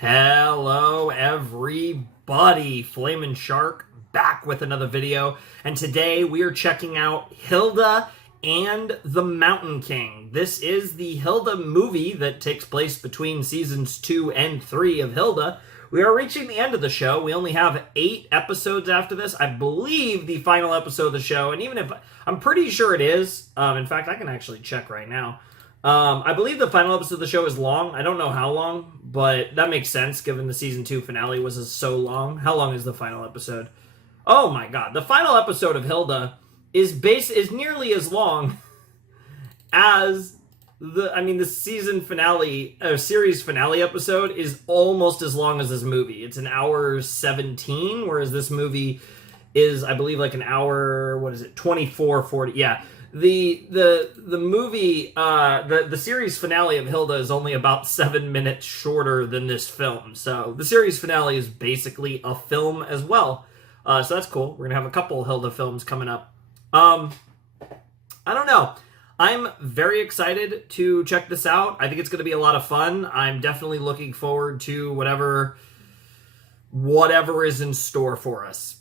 Hello everybody, Flamin' Shark back with another video, and today we are checking out Hilda and the Mountain King. This is the Hilda movie that takes place between seasons 2 and 3 of Hilda. We are reaching the end of the show. We only have 8 episodes after this. I believe the final episode of the show, and even if I'm pretty sure it is, in fact I can actually check right now. I believe the final episode of the show is long. I don't know how long, but that makes sense given the season 2 finale was so long. How long is the final episode? Oh my god. The final episode of Hilda is nearly as long as the season finale, series finale episode is almost as long as this movie. It's an hour 17, whereas this movie is, I believe, like an hour, 24, 40, yeah. The movie, the series finale of Hilda is only about 7 minutes shorter than this film. So the series finale is basically a film as well. So that's cool. We're gonna have a couple Hilda films coming up. I don't know. I'm very excited to check this out. I think it's gonna be a lot of fun. I'm definitely looking forward to whatever is in store for us.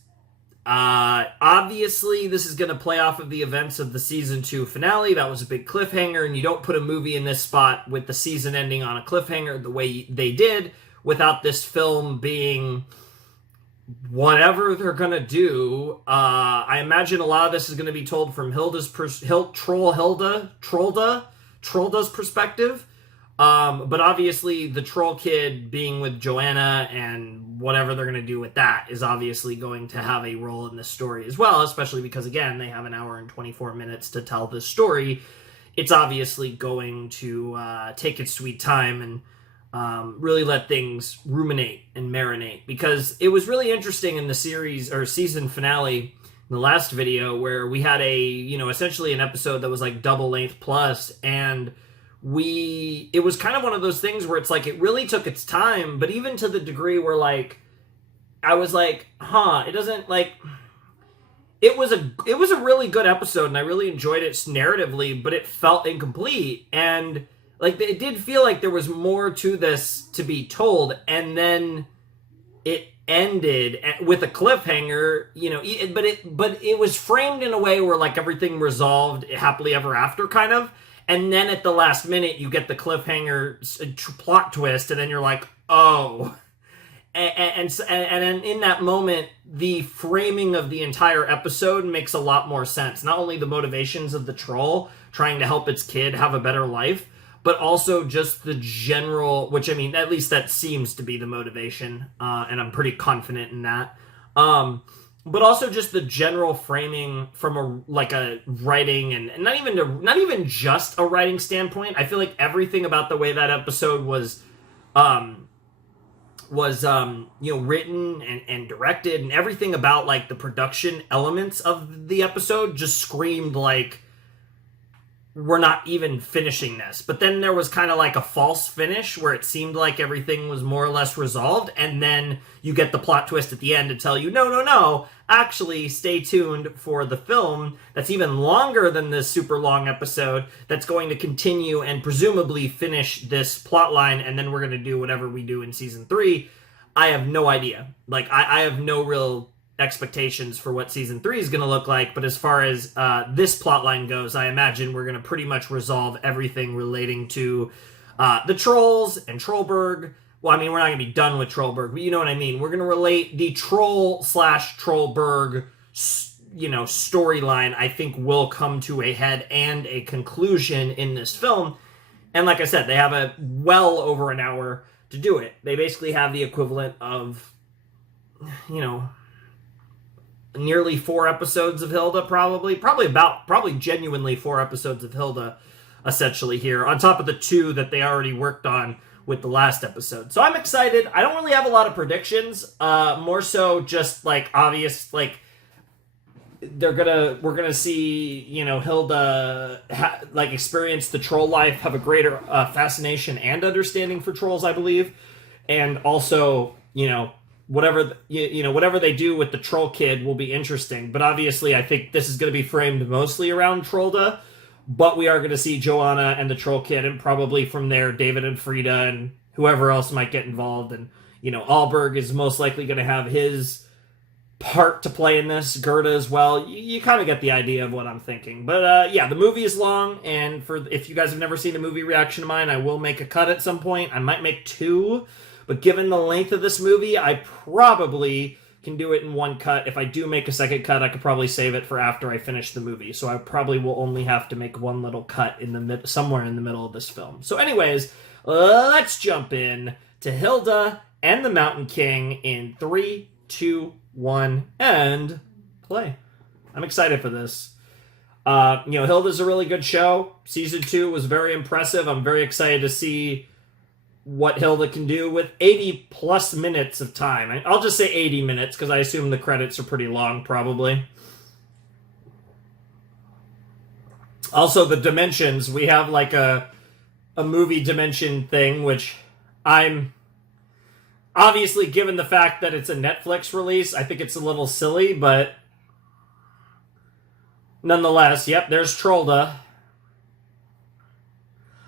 Obviously, this is going to play off of the events of the season 2 finale. That was a big cliffhanger, and you don't put a movie in this spot with the season ending on a cliffhanger the way they did without this film being whatever they're going to do. I imagine a lot of this is going to be told from Hilda's perspective. But obviously the troll kid being with Joanna and whatever they're going to do with that is obviously going to have a role in this story as well, especially because, again, they have an hour and 24 minutes to tell this story. It's obviously going to take its sweet time and really let things ruminate and marinate, because it was really interesting in the series or season finale in the last video where we had essentially an episode that was like double length plus, and it was kind of one of those things where it's like it really took its time, but even to the degree where like I was like, it doesn't like it was a really good episode and I really enjoyed it narratively, but it felt incomplete, and like it did feel like there was more to this to be told, and then it ended with a cliffhanger, but it was framed in a way where like everything resolved happily ever after kind of. And then at the last minute, you get the cliffhanger plot twist, and then you're like, oh. And in that moment, the framing of the entire episode makes a lot more sense. Not only the motivations of the troll trying to help its kid have a better life, but also just the general, which, I mean, at least that seems to be the motivation, and I'm pretty confident in that. But also just the general framing from a writing and not even just a writing standpoint. I feel like everything about the way that episode was written and directed, and everything about like the production elements of the episode just screamed like we're not even finishing this. But then there was kind of like a false finish where it seemed like everything was more or less resolved, and then you get the plot twist at the end to tell you, no, actually stay tuned for the film that's even longer than this super long episode that's going to continue and presumably finish this plot line, and then we're going to do whatever we do in season 3. I have no idea. Like, I have no real expectations for what season 3 is going to look like, but as far as this plot line goes, I imagine we're going to pretty much resolve everything relating to the trolls and Trollberg. Well, I mean, we're not going to be done with Trollberg, but you know what I mean. We're going to relate the troll/Trollberg, storyline, I think, will come to a head and a conclusion in this film. And like I said, they have well over an hour to do it. They basically have the equivalent of, nearly 4 episodes of Hilda, probably genuinely 4 episodes of Hilda, essentially here, on top of the 2 that they already worked on with the last episode. So I'm excited. I don't really have a lot of predictions, more so just like obvious, like we're gonna see, Hilda experience the troll life, have a greater fascination and understanding for trolls, I believe, and also, whatever they do with the troll kid will be interesting. But obviously, I think this is going to be framed mostly around Trollda. But we are going to see Joanna and the troll kid, and probably from there, David and Frida and whoever else might get involved. And, you know, Allberg is most likely going to have his part to play in this, Gerda as well. You kind of get the idea of what I'm thinking. But yeah, the movie is long, and if you guys have never seen a movie reaction of mine, I will make a cut at some point. I might make two, but given the length of this movie, I probably can do it in one cut. If I do make a second cut, I could probably save it for after I finish the movie. So I probably will only have to make one little cut in the somewhere in the middle of this film. So anyways, let's jump in to Hilda and the Mountain King in 3, 2, 1, and play. I'm excited for this. You know, Hilda's a really good show. Season 2 was very impressive. I'm very excited to see what Hilda can do with 80 plus minutes of time. I'll just say 80 minutes because I assume the credits are pretty long, probably. Also, the dimensions. We have like a movie dimension thing, which I'm... Obviously, given the fact that it's a Netflix release, I think it's a little silly, but nonetheless, yep, there's Trollda.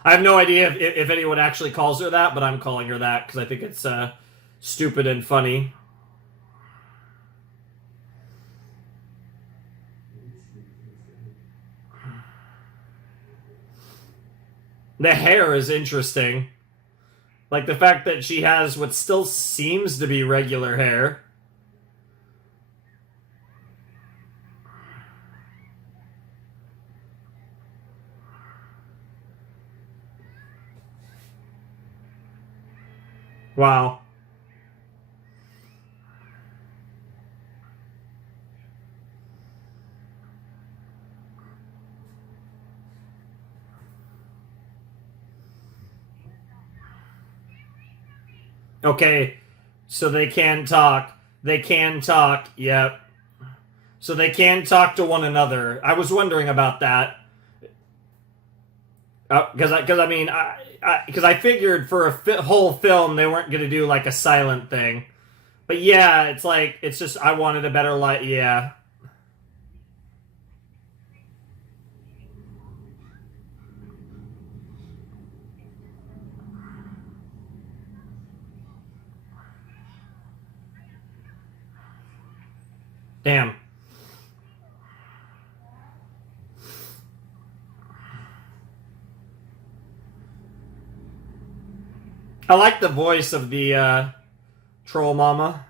I have no idea if anyone actually calls her that, but I'm calling her that because I think it's stupid and funny. The hair is interesting. Like the fact that she has what still seems to be regular hair. Wow. Okay, so they can talk. They can talk, yep. So they can talk to one another. I was wondering about that. Because I figured for a whole film they weren't going to do like a silent thing. But yeah, it's like, it's just, I wanted a better light, yeah. Damn. I like the voice of the troll mama.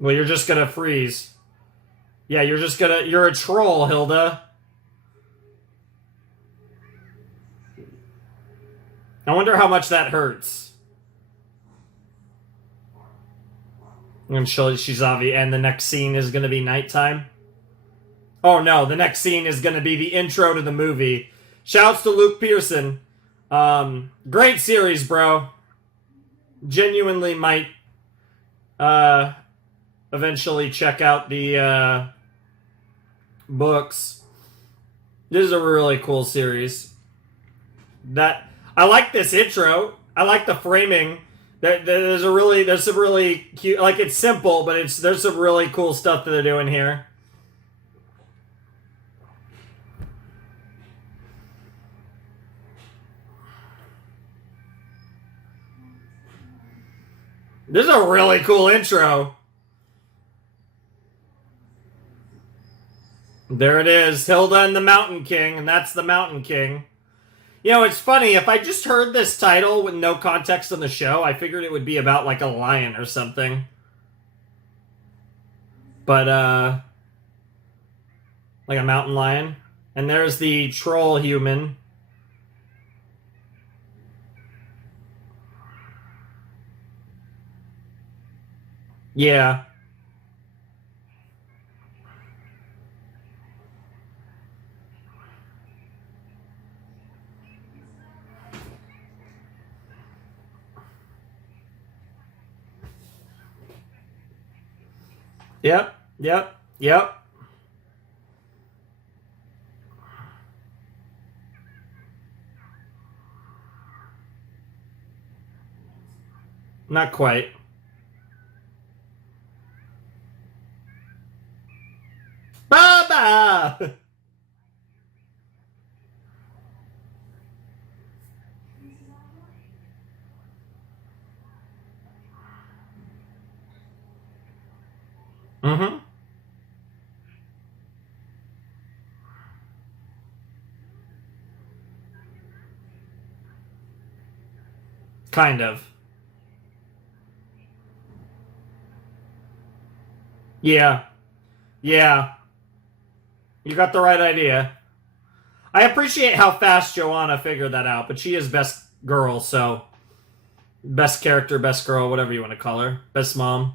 Well, you're just gonna freeze. Yeah, you're a troll, Hilda. I wonder how much that hurts. And she's obvious, and the next scene is gonna be nighttime. Oh no, the next scene is gonna be the intro to the movie. Shouts to Luke Pearson. Great series, bro. Genuinely might eventually check out the books. This is a really cool series. I like this intro. I like the framing. There's some really cute, like, it's simple, but there's some really cool stuff that they're doing here. This is a really cool intro. There it is, Hilda and the Mountain King, and that's the Mountain King. You know, it's funny, if I just heard this title with no context on the show, I figured it would be about, like, a lion or something. But, like a mountain lion. And there's the troll human. Yeah. Yep, yep, yep. Not quite. Mm-hmm. Kind of. Yeah. Yeah. You got the right idea. I appreciate how fast Joanna figured that out, but she is best girl, so best character, best girl, whatever you want to call her. Best mom.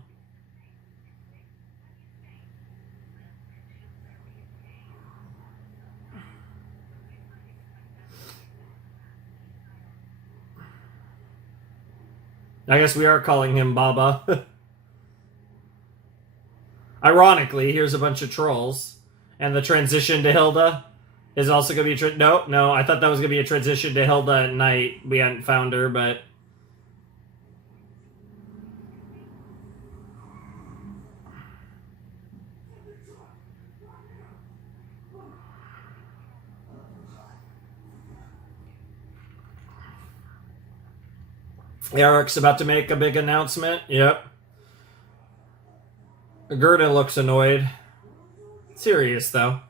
I guess we are calling him Baba. Ironically, here's a bunch of trolls. And the transition to Hilda is also going to be no, I thought that was going to be a transition to Hilda at night. We hadn't found her, but... Eric's about to make a big announcement. Yep. Gerda looks annoyed. Serious, though.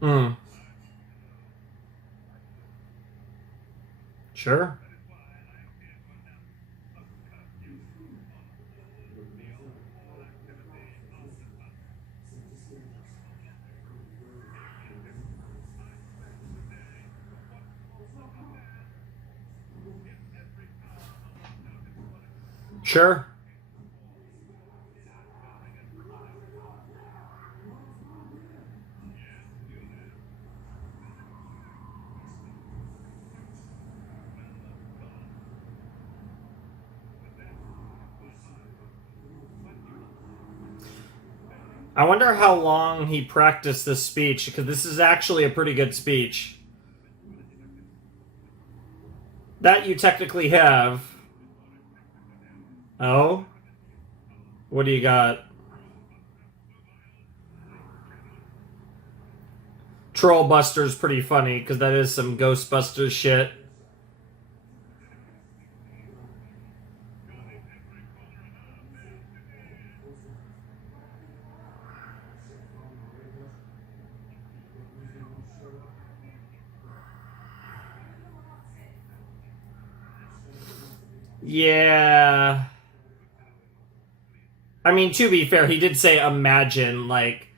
Hmm. Sure. Sure. I wonder how long he practiced this speech, because this is actually a pretty good speech. That you technically have. Oh? What do you got? Trollbuster's pretty funny, because that is some Ghostbusters shit. Yeah. I mean, to be fair, he did say imagine, like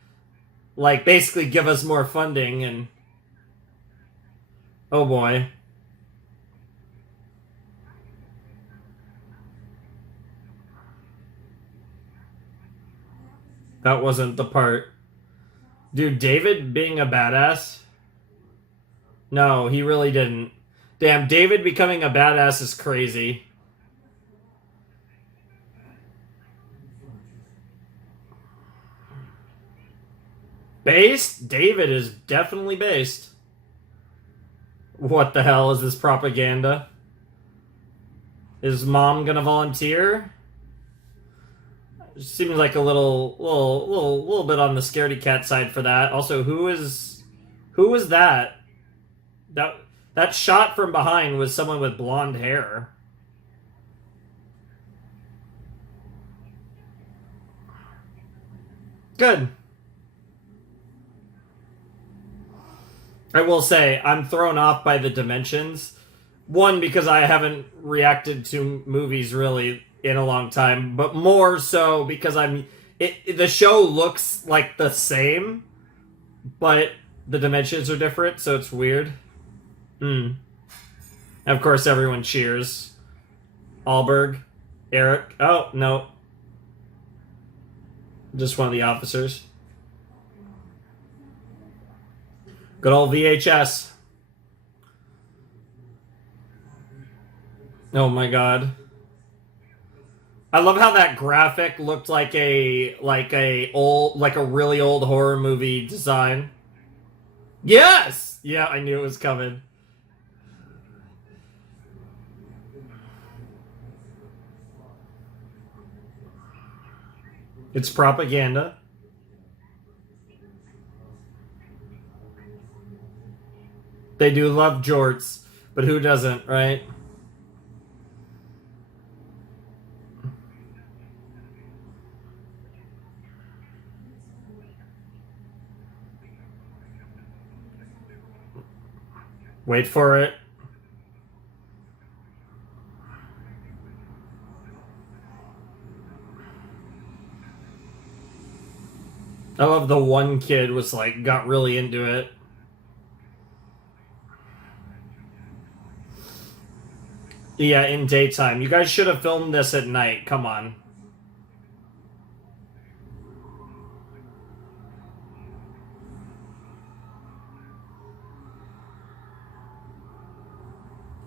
basically give us more funding, and oh boy. That wasn't the part. Dude, David being a badass? No, he really didn't. Damn, David becoming a badass is crazy. Based? David is definitely based. What the hell is this propaganda? Is mom gonna volunteer? Seems like a little bit on the scaredy cat side for that. Also, who is that? That shot from behind was someone with blonde hair. Good. I will say, I'm thrown off by the dimensions. One, because I haven't reacted to movies really in a long time, but more so because the show looks like the same, but the dimensions are different, so it's weird. Hmm. And of course, everyone cheers. Allberg. Eric. Oh, no. Just one of the officers. Good old VHS. Oh my god. I love how that graphic looked like a really old horror movie design. Yes! Yeah, I knew it was coming. It's propaganda. They do love jorts, but who doesn't, right? Wait for it. I love the one kid was like, got really into it. Yeah, in daytime. You guys should have filmed this at night. Come on.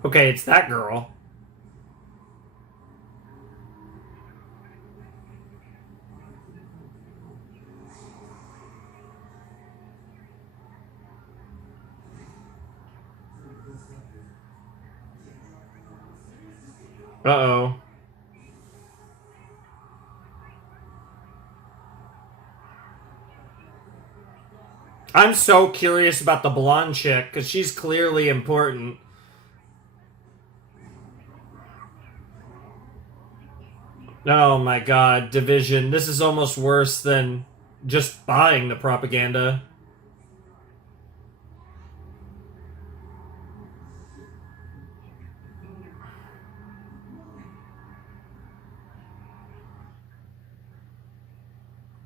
Okay, it's that girl. Uh-oh. I'm so curious about the blonde chick, because she's clearly important. Oh my god, division. This is almost worse than just buying the propaganda.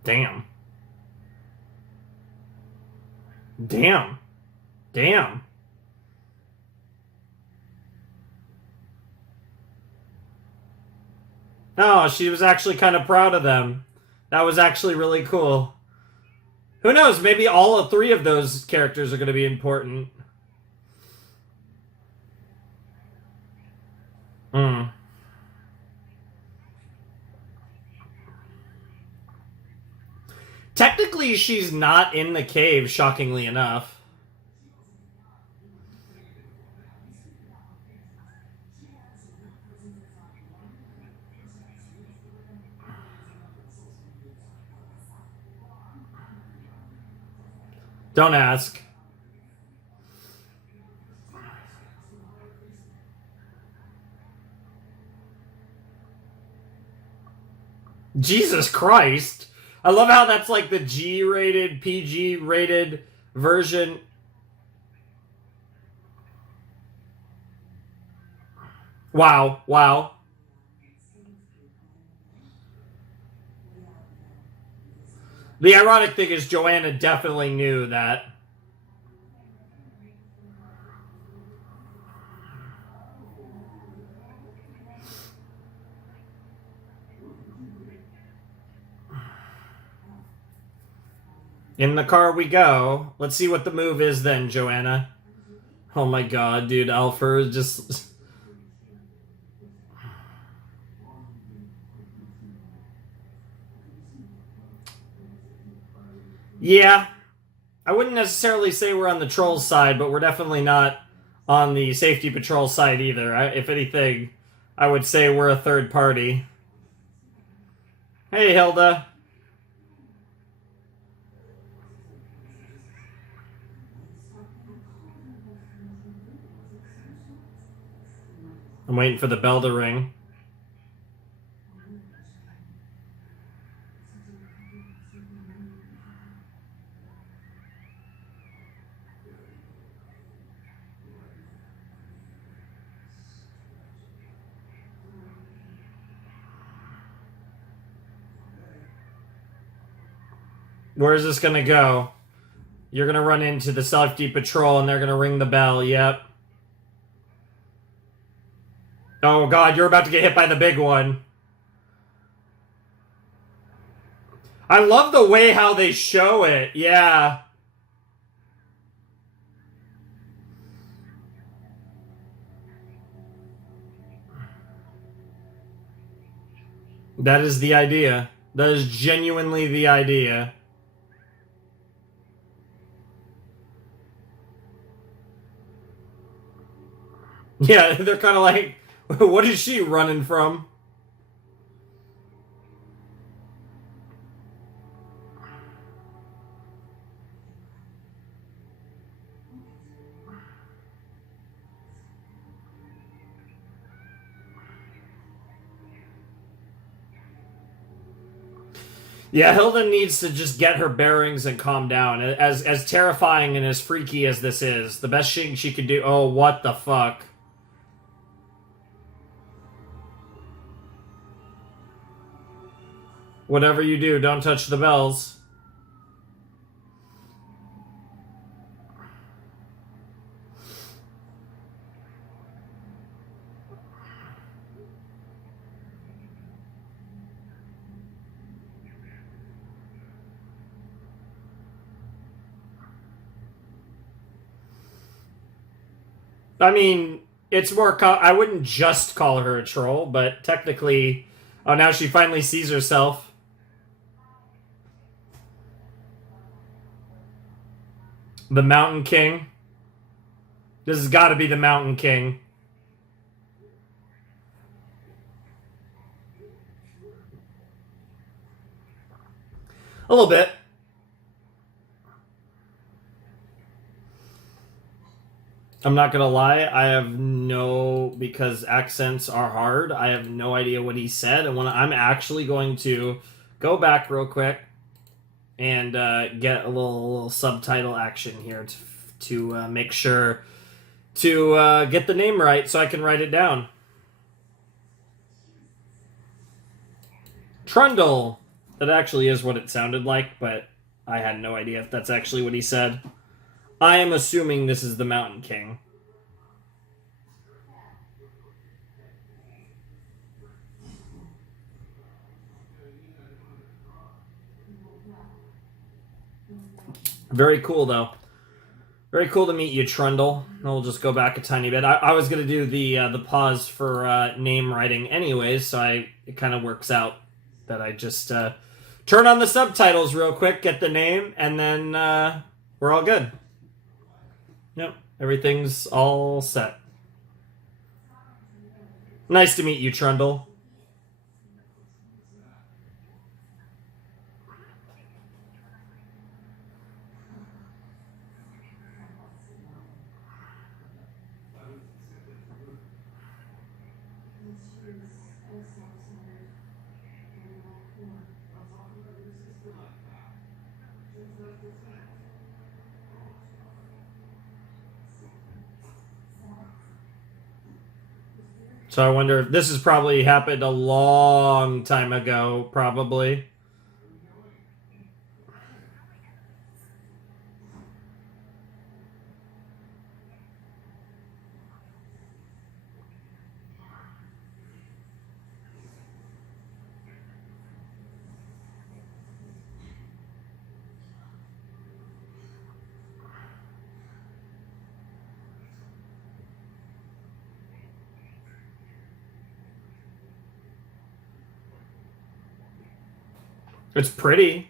Damn. Damn. Damn. Oh, she was actually kind of proud of them. That was actually really cool. Who knows? Maybe all three of those characters are going to be important. Hmm. Technically, she's not in the cave, shockingly enough. Don't ask. Jesus Christ. I love how that's like the G-rated, PG-rated version. Wow, wow. The ironic thing is Joanna definitely knew that. In the car we go. Let's see what the move is then, Joanna. Oh my god, dude, Alfred just... Yeah. I wouldn't necessarily say we're on the troll side, but we're definitely not on the safety patrol side either. If anything, I would say we're a third party. Hey, Hilda. I'm waiting for the bell to ring. Where's this gonna go? You're gonna run into the safety patrol and they're gonna ring the bell, yep. Oh god, you're about to get hit by the big one. I love the way how they show it, yeah. That is the idea. That is genuinely the idea. Yeah, they're kind of like, what is she running from? Yeah, Hilda needs to just get her bearings and calm down. As terrifying and as freaky as this is, the best thing she could do. Oh, what the fuck? Whatever you do, don't touch the bells. I mean, it's more. I wouldn't just call her a troll, but technically, oh, now she finally sees herself. The Mountain King. This has got to be the Mountain King. A little bit. I'm not gonna lie, I have no, because accents are hard, I have no idea what he said, and when I'm actually going to go back real quick and get a little subtitle action here to make sure to get the name right so I can write it down. Trundle. That actually is what it sounded like, but I had no idea if that's actually what he said. I am assuming this is the Mountain King. Very cool, though. Very cool to meet you, Trundle. We'll just go back a tiny bit. I was going to do the pause for name writing anyways, so it kind of works out that I just turn on the subtitles real quick, get the name, and then we're all good. Yep, everything's all set. Nice to meet you, Trundle. So I wonder if this has probably happened a long time ago, probably. It's pretty.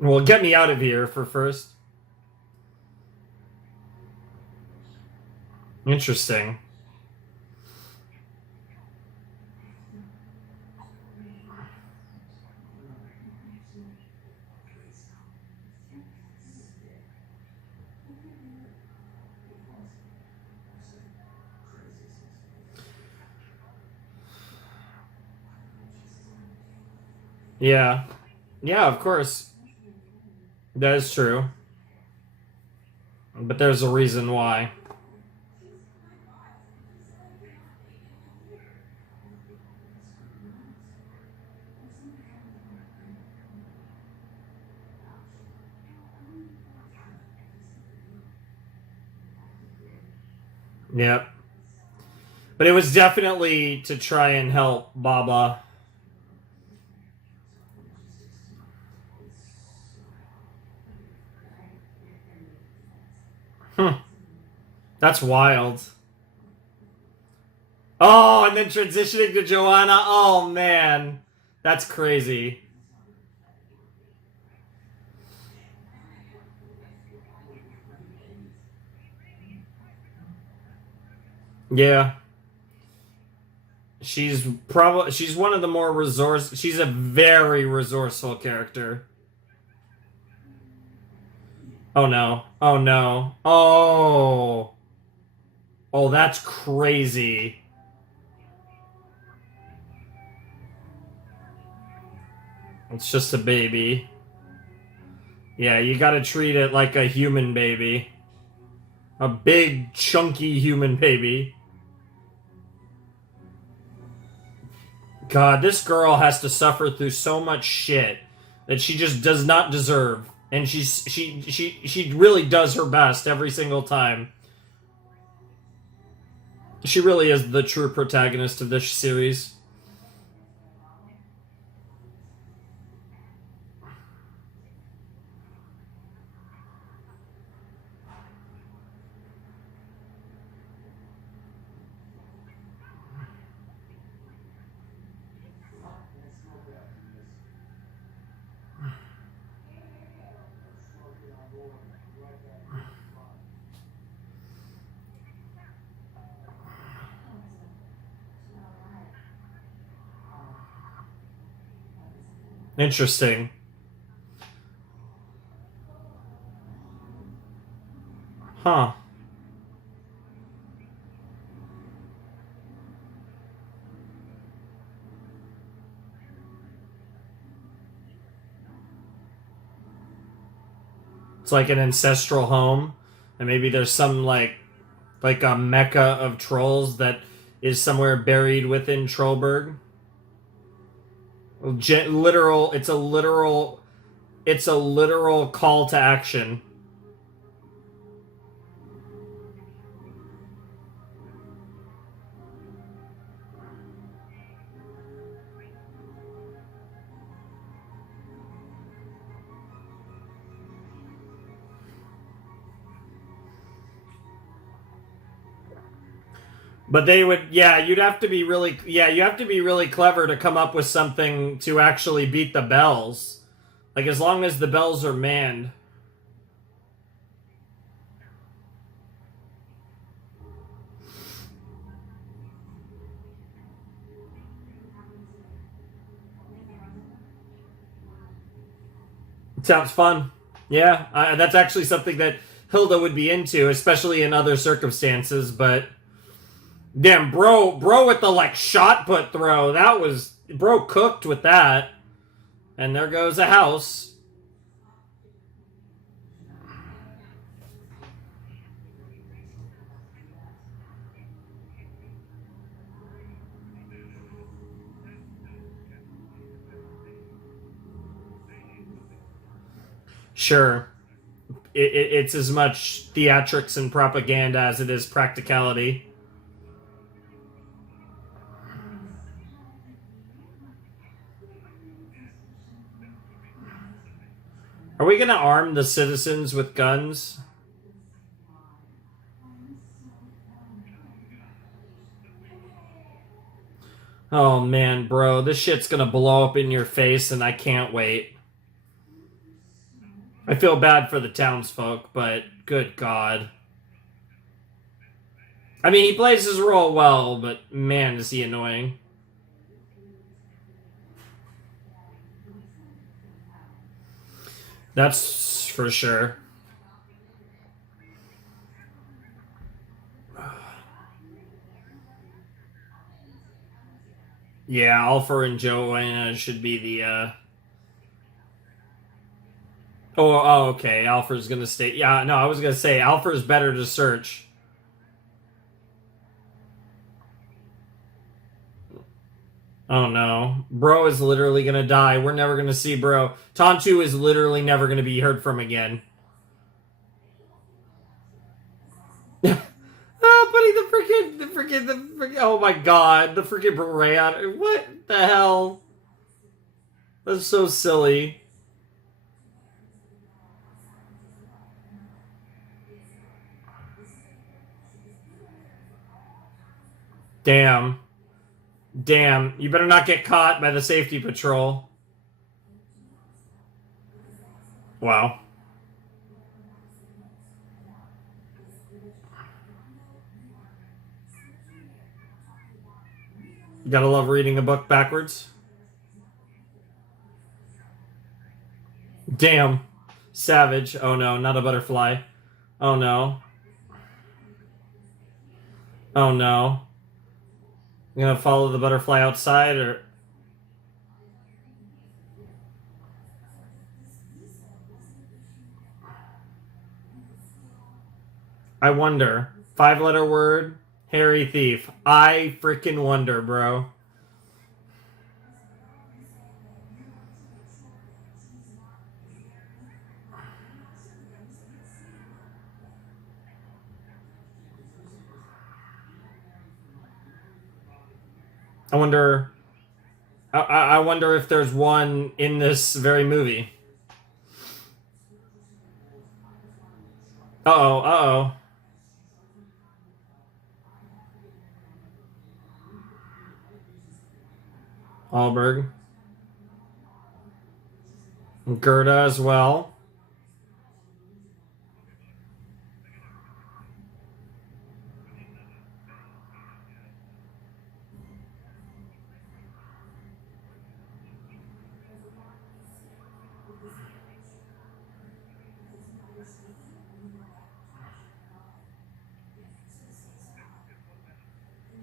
Well, get me out of here for first. Interesting. Yeah. Yeah, of course. That is true. But there's a reason why. Yep. But it was definitely to try and help Baba. Hmm. That's wild. Oh, and then transitioning to Joanna. Oh, man. That's crazy. Yeah. She's one of the more she's a very resourceful character. Oh no. Oh no. Oh. Oh, that's crazy. It's just a baby. Yeah, you gotta treat it like a human baby. A big, chunky human baby. God, this girl has to suffer through so much shit that she just does not deserve. And she really does her best every single time. She really is the true protagonist of this series. Interesting. Huh. It's like an ancestral home, and maybe there's some like a mecca of trolls that is somewhere buried within Trollberg. Literal, it's a literal call to action. But they would, yeah, you'd have to be really, yeah, you have to be really clever to come up with something to actually beat the bells. Like, as long as the bells are manned. Sounds fun. Yeah, that's actually something that Hilda would be into, especially in other circumstances, but damn, bro with the like shot put throw, that was bro cooked with that. And there goes a house. Sure. It's as much theatrics and propaganda as it is practicality. Are we gonna arm the citizens with guns? Oh man, bro, this shit's gonna blow up in your face and I can't wait. I feel bad for the townsfolk, but good god. I mean, he plays his role well, but man, is he annoying. That's for sure. Yeah, Alpha and Joanna should be the oh, okay. Alpha's gonna stay. Yeah, no, I was gonna say Alpha's better to search. Oh no. Bro is literally gonna die. We're never gonna see Bro. Tantu is literally never gonna be heard from again. Ah, buddy, the freaking, oh my god, the freaking Rayon. What the hell? That's so silly. Damn. Damn. You better not get caught by the safety patrol. Wow. You gotta love reading a book backwards. Damn. Savage. Oh no, not a butterfly. Oh no. Oh no. I'm gonna follow the butterfly outside, or... I wonder. 5-letter word, hairy thief. I freaking wonder, bro. I wonder... I wonder if there's one in this very movie. Uh-oh, uh-oh. Trollberg. Gerda as well.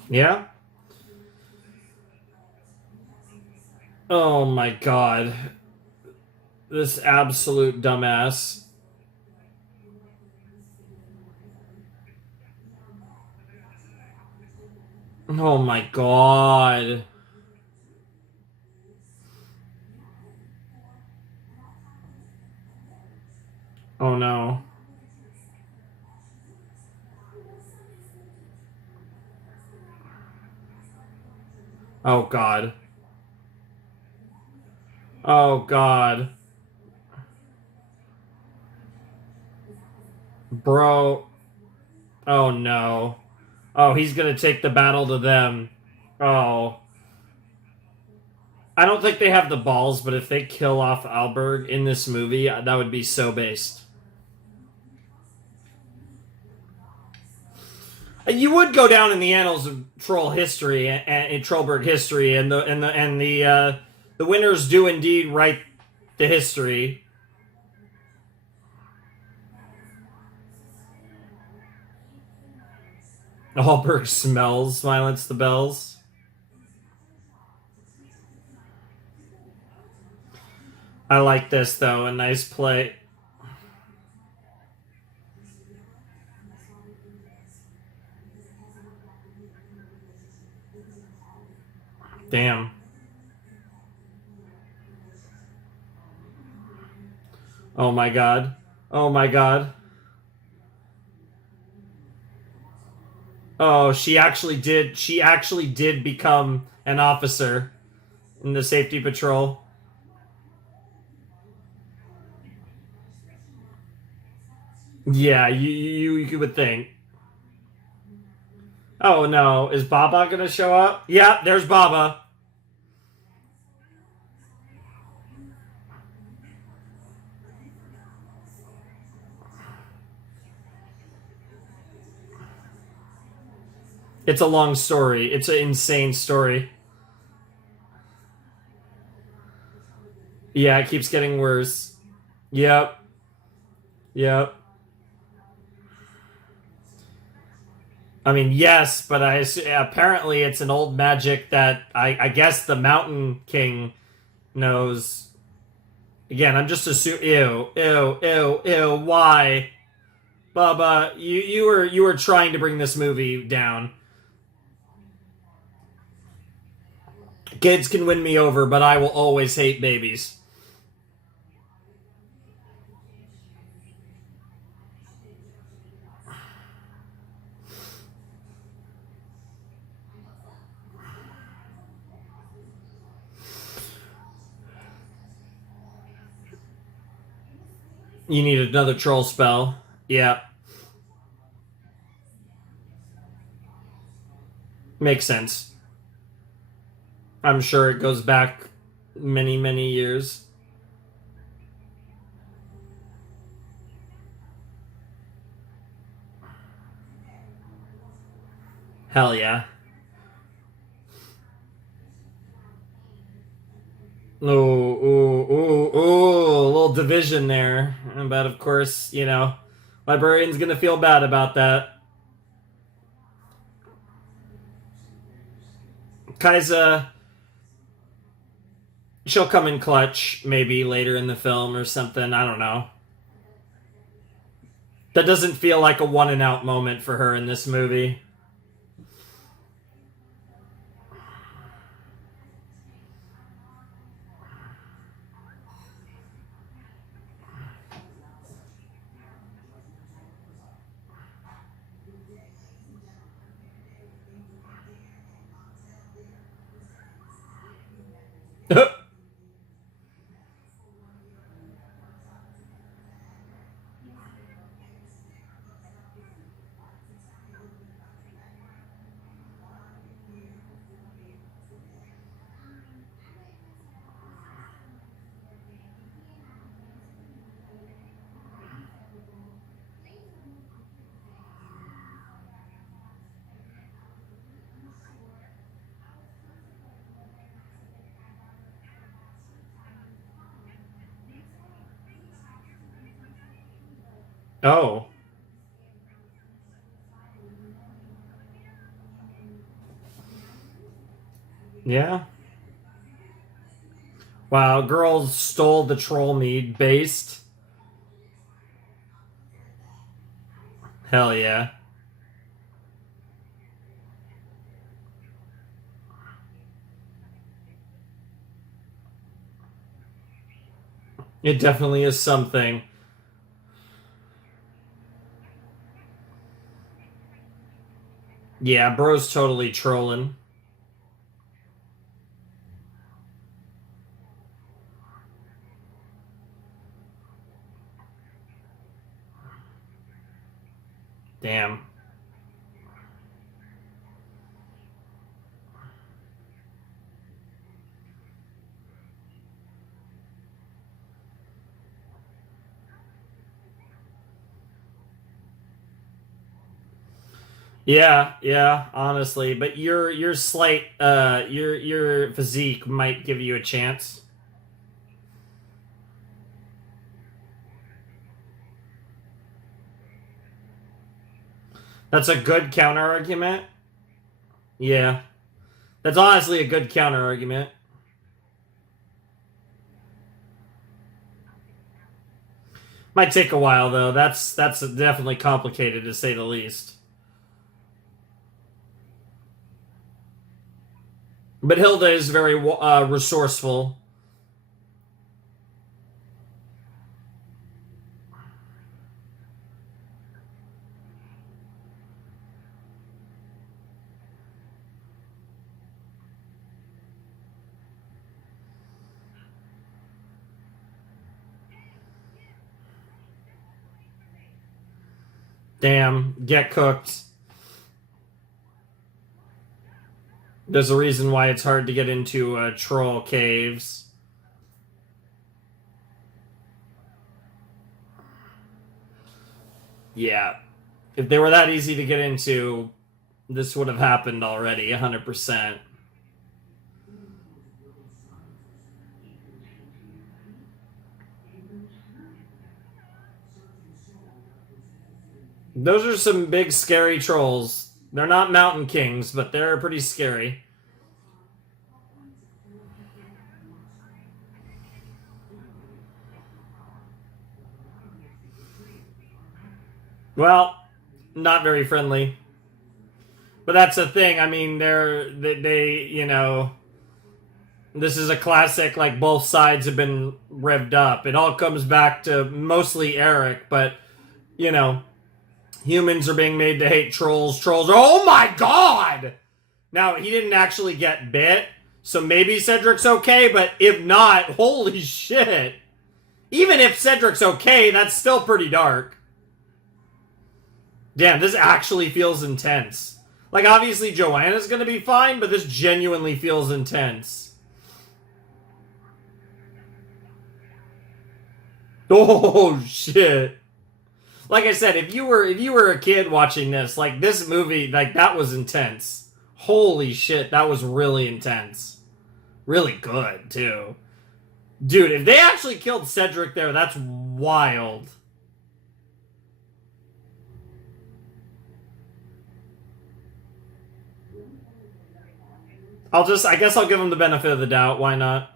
Yeah? Oh my god. This absolute dumbass. Oh my god. Oh no. Oh god. Oh god. Bro. Oh no. Oh, he's gonna take the battle to them. Oh. I don't think they have the balls, but if they kill off Alberg in this movie, that would be so based. You would go down in the annals of troll history and in Trollberg history, and the winners do indeed write the history. Alberg smells Silence the Bells. I like this though, a nice play. Damn. Oh my god. Oh my god. Oh, she actually did become an officer in the safety patrol. Yeah, you would think. Oh no, is Baba gonna show up? Yeah, there's Baba. It's a long story. It's an insane story. Yeah, it keeps getting worse. Yep. Yep. I mean, yes, but apparently it's an old magic that I guess the Mountain King knows. Again, I'm just assuming. Ew, ew, ew, ew. Why, Baba? You were trying to bring this movie down. Kids can win me over, but I will always hate babies. You need another troll spell. Yeah. Makes sense. I'm sure it goes back many, many years. Hell yeah. Ooh, ooh, ooh, ooh, a little division there. But of course, librarian's gonna feel bad about that. Kaisa, she'll come in clutch maybe later in the film or something. I don't know. That doesn't feel like a one and out moment for her in this movie. Oh. Yeah. Wow, girls stole the troll mead based. Hell yeah. It definitely is something. Yeah, bro's totally trolling. Damn. Yeah, yeah, honestly, but your slight your physique might give you a chance. That's a good counter argument. Yeah. That's honestly a good counter argument. Might take a while though. That's definitely complicated to say the least. But Hilda is very resourceful. Damn, get cooked. There's a reason why it's hard to get into troll caves. Yeah. If they were that easy to get into, this would have happened already, 100%. Those are some big, scary trolls. They're not mountain kings, but they're pretty scary. Well, not very friendly. But that's the thing. I mean, this is a classic, like, both sides have been revved up. It all comes back to mostly Eric, but, you know, humans are being made to hate trolls. Trolls are, oh my god! Now, he didn't actually get bit, so maybe Cedric's okay, but if not, holy shit. Even if Cedric's okay, that's still pretty dark. Damn, this actually feels intense. Like, obviously Joanna's gonna be fine, but this genuinely feels intense. Oh, shit. Like I said, if you were a kid watching this, like, this movie, like, that was intense. Holy shit, that was really intense. Really good, too. Dude, if they actually killed Cedric there, that's wild. I guess I'll give him the benefit of the doubt. Why not?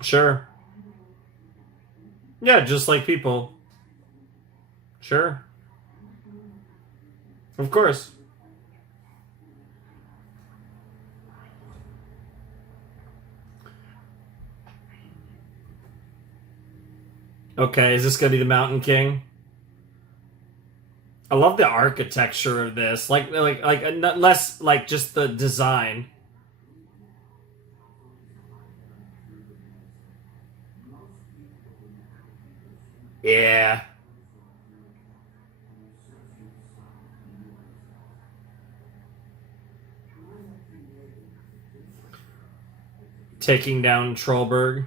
Sure. Yeah, just like people. Sure. Of course. Okay, is this gonna be the Mountain King? I love the architecture of this. Less like just the design. Yeah. Taking down Trollberg.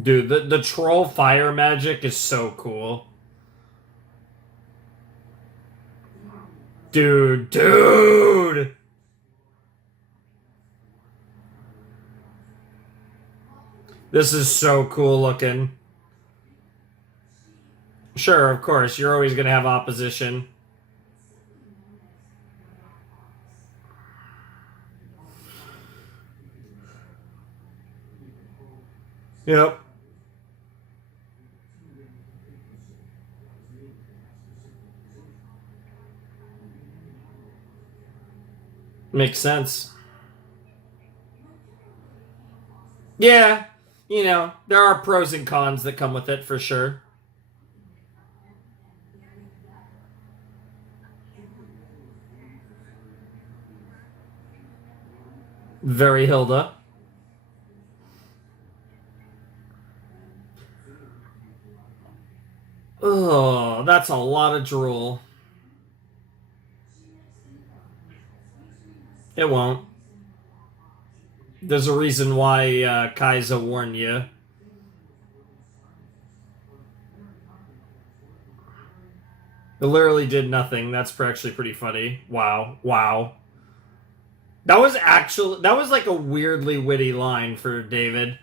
Dude, the troll fire magic is so cool. Dude. This is so cool looking. Sure, of course, you're always gonna have opposition. Yep. Makes sense. Yeah, there are pros and cons that come with it for sure. Very Hilda. Oh, that's a lot of drool. It won't. There's a reason why Kaiser warned you. It literally did nothing. That's actually pretty funny. Wow. Wow. That was like a weirdly witty line for David.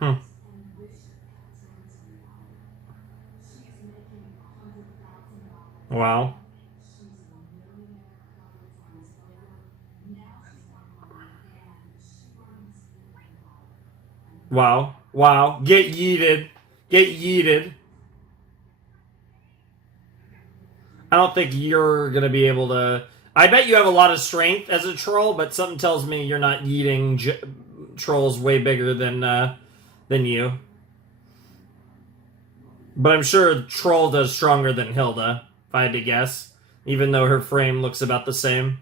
Hmm. Wow. Wow. Wow. Get yeeted. Get yeeted. I don't think you're gonna be able to. I bet you have a lot of strength as a troll, but something tells me you're not yeeting trolls way bigger than you. But I'm sure Troll does stronger than Hilda, if I had to guess, even though her frame looks about the same.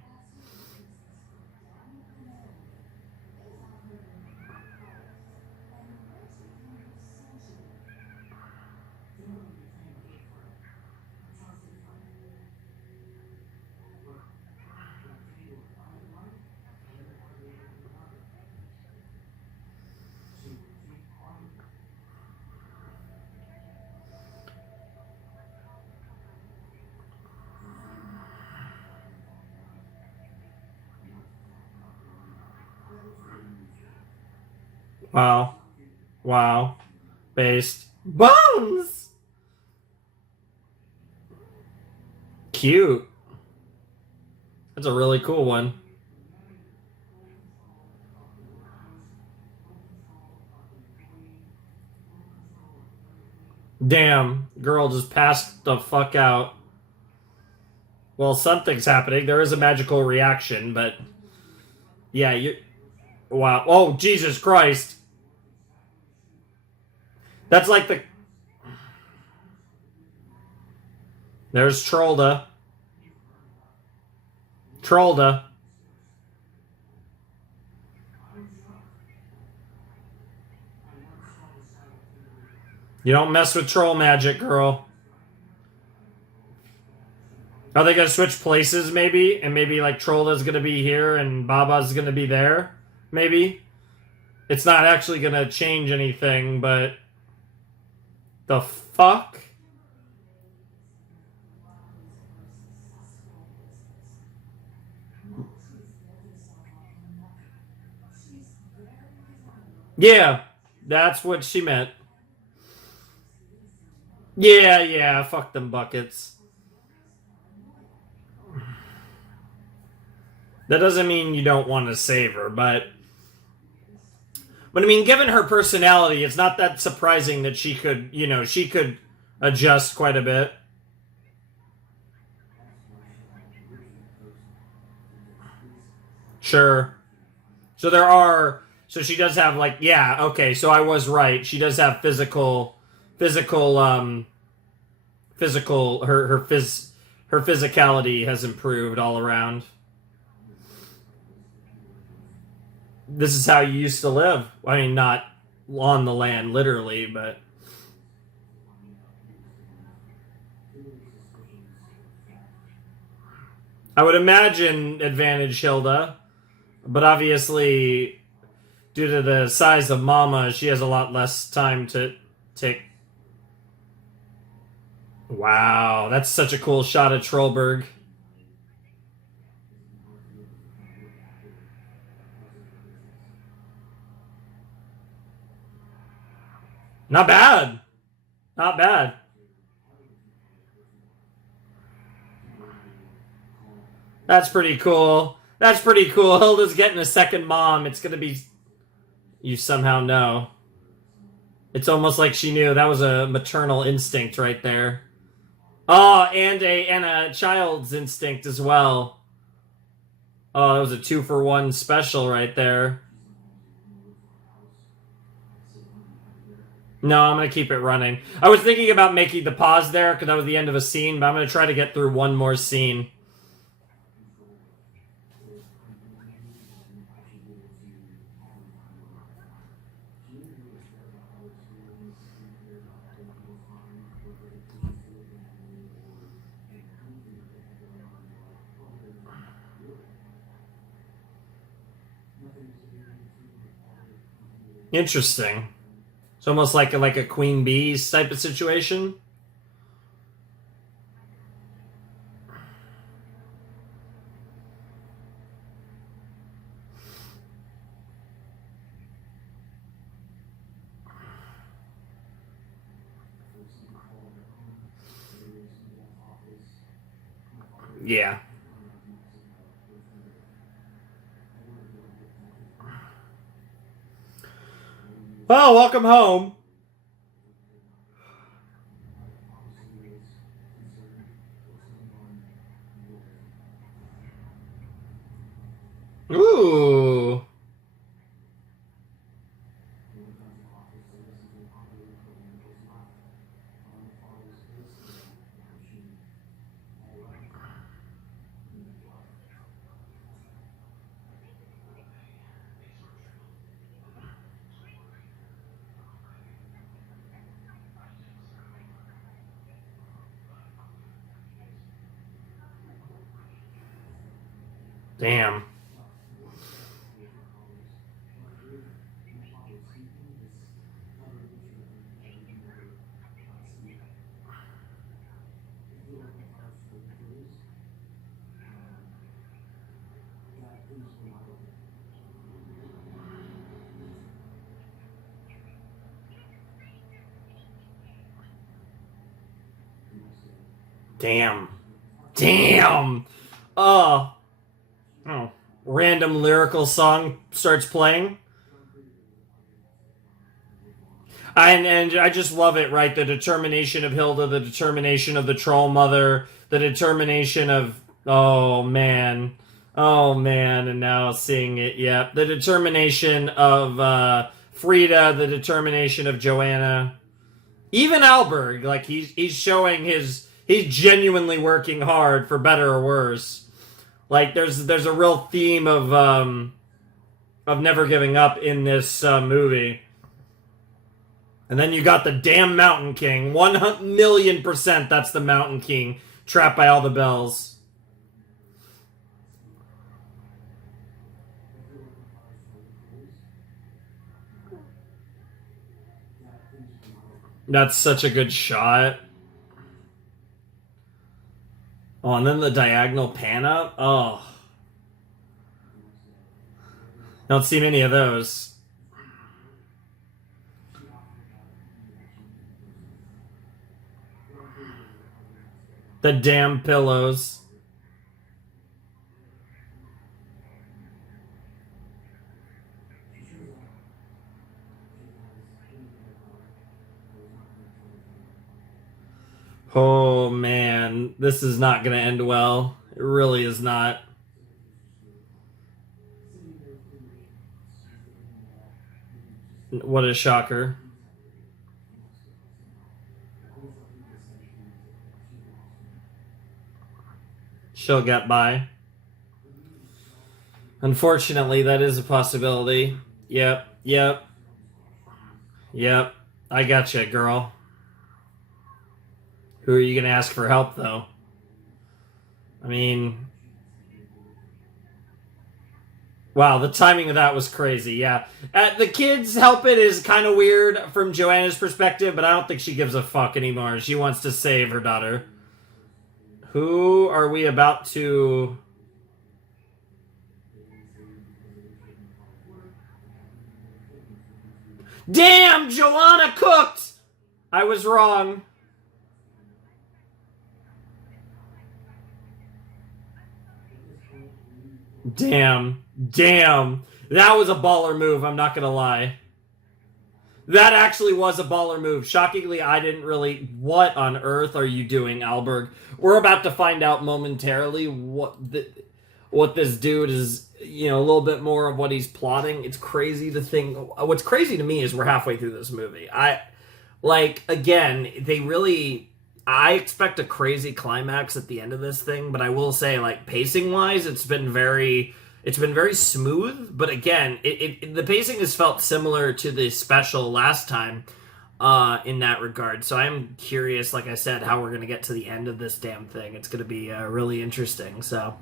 Wow. Wow. Based. Bones! cute. That's a really cool one. Damn, girl just passed the fuck out. Well, something's happening. There is a magical reaction, but yeah, you. Wow. Oh, Jesus Christ. That's like the. There's Trollda. Trollda. You don't mess with troll magic, girl. Are they gonna switch places, maybe? And maybe, like, Trollda's gonna be here and Baba's gonna be there? Maybe? It's not actually gonna change anything, but... The fuck? Yeah, that's what she meant. Yeah, fuck them buckets. That doesn't mean you don't want to save her, but I mean, given her personality, it's not that surprising that she could, she could adjust quite a bit. Sure. So she does have, like, yeah, okay, so I was right. She does have her physicality has improved all around. This is how you used to live. I mean, not on the land, literally, but... I would imagine advantage Hilda, but obviously, due to the size of Mama, she has a lot less time to take... Wow, that's such a cool shot of Trollberg. Not bad. Not bad. That's pretty cool. That's pretty cool. Hilda's getting a second mom. It's gonna be... You somehow know. It's almost like she knew. That was a maternal instinct right there. Oh, and a child's instinct as well. Oh, that was a 2-for-1 special right there. No, I'm going to keep it running. I was thinking about making the pause there because that was the end of a scene, but I'm going to try to get through one more scene. Interesting. It's almost like a Queen Bee's type of situation. Yeah. Oh, welcome home. Ooh. Damn. Damn. Damn. Oh. Oh. Random lyrical song starts playing. And I just love it, right? The determination of Hilda, the determination of the troll mother, the determination of oh man, and now seeing it, yeah, the determination of Frida, the determination of Joanna, even Alberg, like he's showing he's genuinely working hard for better or worse. Like there's a real theme of never giving up in this movie. And then you got the damn Mountain King. 1,000,000% that's the Mountain King. Trapped by all the bells. That's such a good shot. Oh, and then the diagonal pan up. Oh. Don't see many of those. The damn pillows. Oh man, this is not going to end well. It really is not. What a shocker. She'll get by. Unfortunately, that is a possibility. Yep. I gotcha, girl. Who are you going to ask for help, though? I mean... Wow, the timing of that was crazy, yeah. The kids help it is kind of weird from Joanna's perspective, but I don't think she gives a fuck anymore. She wants to save her daughter. Who are we about to... Damn, Joanna cooked! I was wrong. Damn. That was a baller move, I'm not gonna lie. That actually was a baller move. Shockingly, I didn't really... What on earth are you doing, Alberg? We're about to find out momentarily what this dude is, you know, a little bit more of what he's plotting. It's crazy to think... What's crazy to me is we're halfway through this movie. Again, they really... I expect a crazy climax at the end of this thing, but I will say, like, pacing-wise, it's been very smooth, but again, the pacing has felt similar to the special last time in that regard. So I'm curious, like I said, how we're going to get to the end of this damn thing. It's going to be really interesting. So,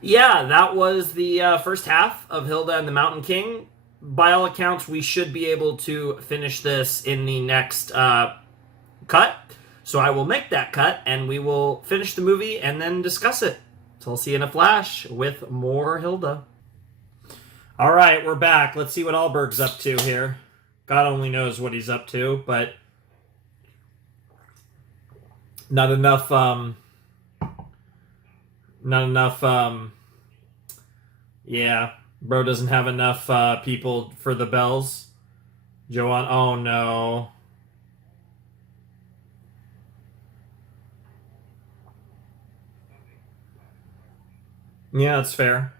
yeah, that was the first half of Hilda and the Mountain King. By all accounts, we should be able to finish this in the next cut. So I will make that cut, and we will finish the movie and then discuss it. So I'll see you in a flash with more Hilda. All right, we're back. Let's see what Alberg's up to here. God only knows what he's up to, but not enough, yeah, bro doesn't have enough people for the bells. Joanne, oh no. Yeah, that's fair.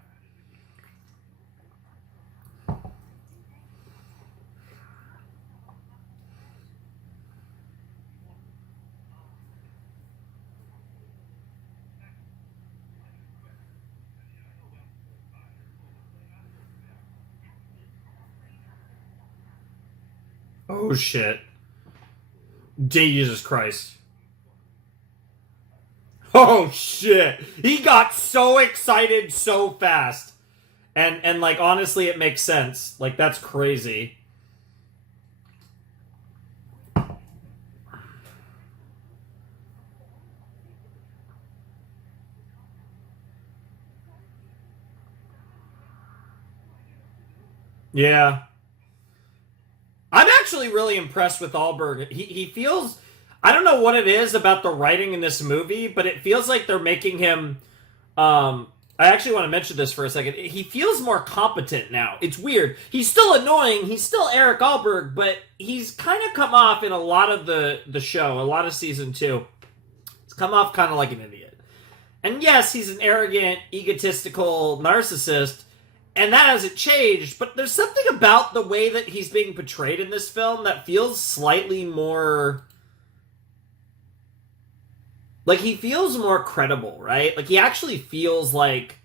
Oh shit. Jesus Christ. Oh shit. He got so excited so fast. And like honestly it makes sense. Like that's crazy. Yeah. I'm actually really impressed with Alberg. He feels I don't know what it is about the writing in this movie, but it feels like they're making him. I actually want to mention this for a second. He feels more competent now. It's weird. He's still annoying. He's still Eric Alberg, but he's kind of come off in a lot of the show, a lot of season 2. He's come off kind of like an idiot. And yes, he's an arrogant, egotistical narcissist, and that hasn't changed, but there's something about the way that he's being portrayed in this film that feels slightly more... Like, he feels more credible, right? Like, he actually feels like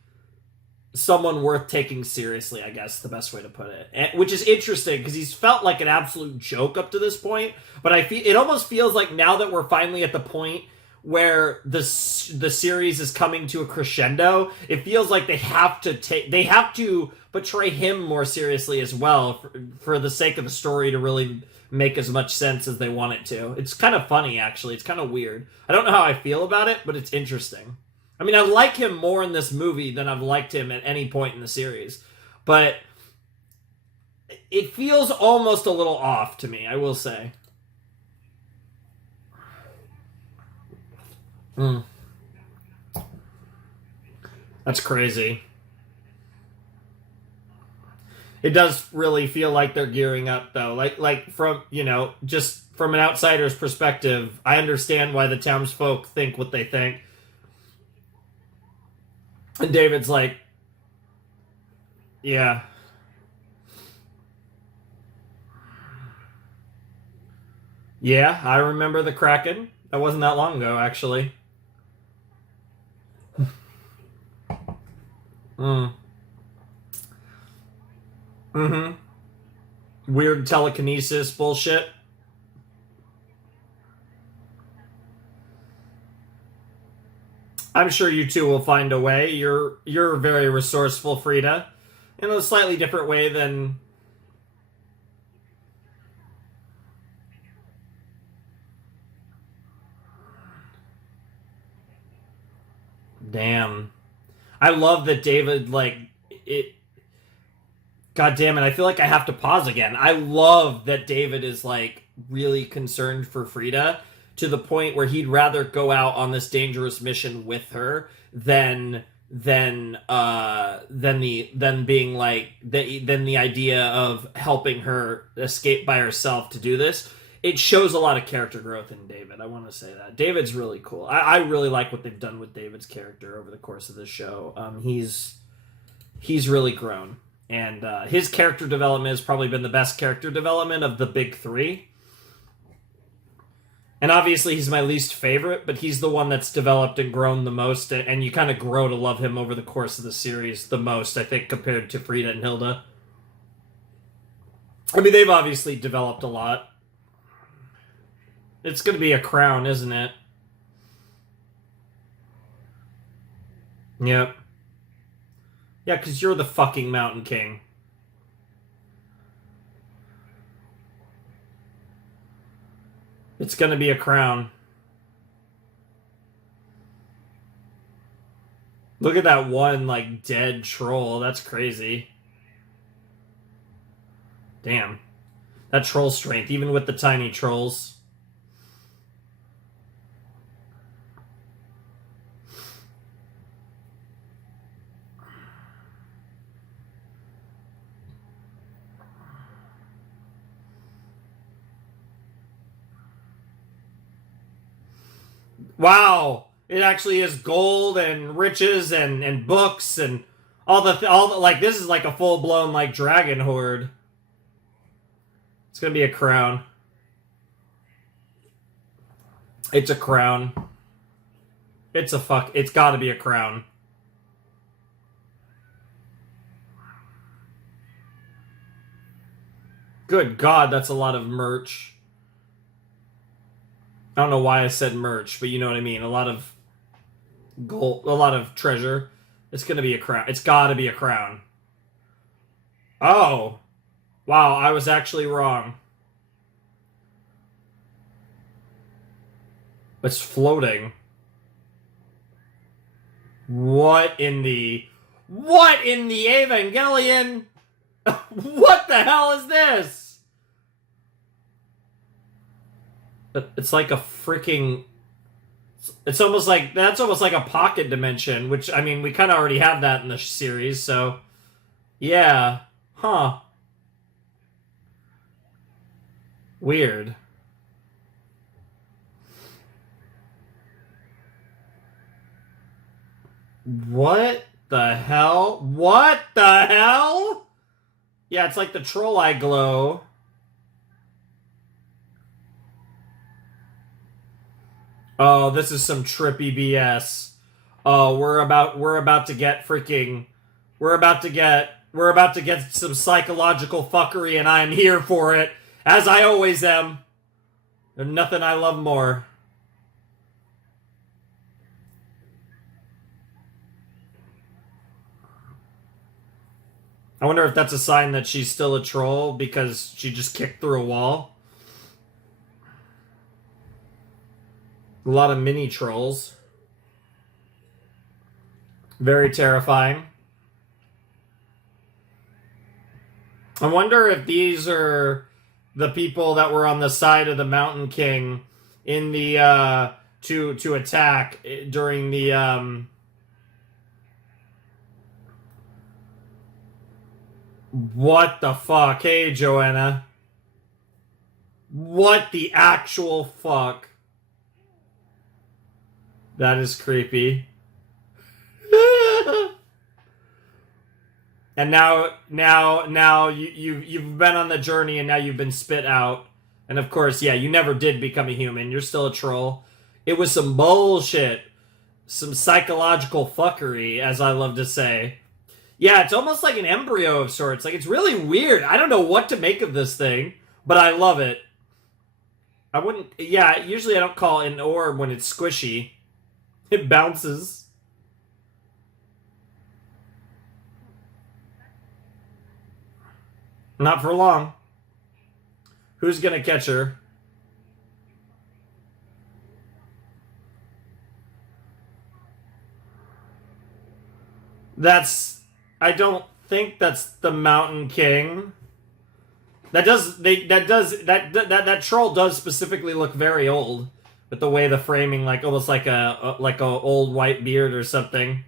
someone worth taking seriously, I guess, the best way to put it. Which is interesting, because he's felt like an absolute joke up to this point, but it almost feels like now that we're finally at the point where the series is coming to a crescendo, it feels like they have to portray him more seriously as well for the sake of the story to really make as much sense as they want it to. It's kind of funny, actually. It's kind of weird. I don't know how I feel about it, but it's interesting. I mean, I like him more in this movie than I've liked him at any point in the series, but it feels almost a little off to me, I will say. That's crazy. It does really feel like they're gearing up, though. Like from, just from an outsider's perspective, I understand why the townsfolk think what they think. And David's like, yeah. Yeah, I remember the Kraken. That wasn't that long ago, actually. Weird telekinesis bullshit. I'm sure you two will find a way. You're very resourceful, Frida. In a slightly different way than... Damn. I love that David, it... God damn it, I feel like I have to pause again. I love that David is, really concerned for Frida to the point where he'd rather go out on this dangerous mission with her than the idea of helping her escape by herself to do this. It shows a lot of character growth in David. I want to say that David's really cool. I really like what they've done with David's character over the course of this show. He's really grown. And his character development has probably been the best character development of the big three. And obviously he's my least favorite, but he's the one that's developed and grown the most, and you kind of grow to love him over the course of the series the most, I think, compared to Frida and Hilda. I mean, they've obviously developed a lot. It's going to be a crown, isn't it? Yep. Yeah, because you're the fucking Mountain King. It's gonna be a crown. Look at that one, dead troll. That's crazy. Damn. That troll strength, even with the tiny trolls. Wow, it actually is gold and riches and books and all the this is like a full blown dragon horde. It's gonna be a crown. It's a crown. It's gotta be a crown. Good God, that's a lot of merch. I don't know why I said merch, but you know what I mean. A lot of gold, a lot of treasure. It's gonna be a crown. It's gotta be a crown. Oh. Wow, I was actually wrong. It's floating. What in the Evangelion? What the hell is this? But it's like a freaking... It's almost like... That's almost like a pocket dimension, which, I mean, we kind of already have that in the series, so... Yeah. Huh. Weird. What the hell? What the hell? Yeah, it's like the troll eye glow. Oh, this is some trippy BS. Oh, we're about to get freaking we're about to get some psychological fuckery, and I am here for it, as I always am. There's nothing I love more. I wonder if that's a sign that she's still a troll because she just kicked through a wall. A lot of mini trolls. Very terrifying. I wonder if these are the people that were on the side of the Mountain King in the to attack during the What the fuck? Hey, Joanna. What the actual fuck? That is creepy. And now you've been on the journey, and now you've been spit out. And of course, yeah, you never did become a human. You're still a troll. It was some bullshit. Some psychological fuckery, as I love to say. Yeah, it's almost like an embryo of sorts. Like, it's really weird. I don't know what to make of this thing, but I love it. I wouldn't... Yeah, usually I don't call it an orb when it's squishy. It bounces. Not for long. Who's gonna catch her? I don't think that's the Mountain King. That troll does specifically look very old, with the way the framing, like almost like a old white beard or something.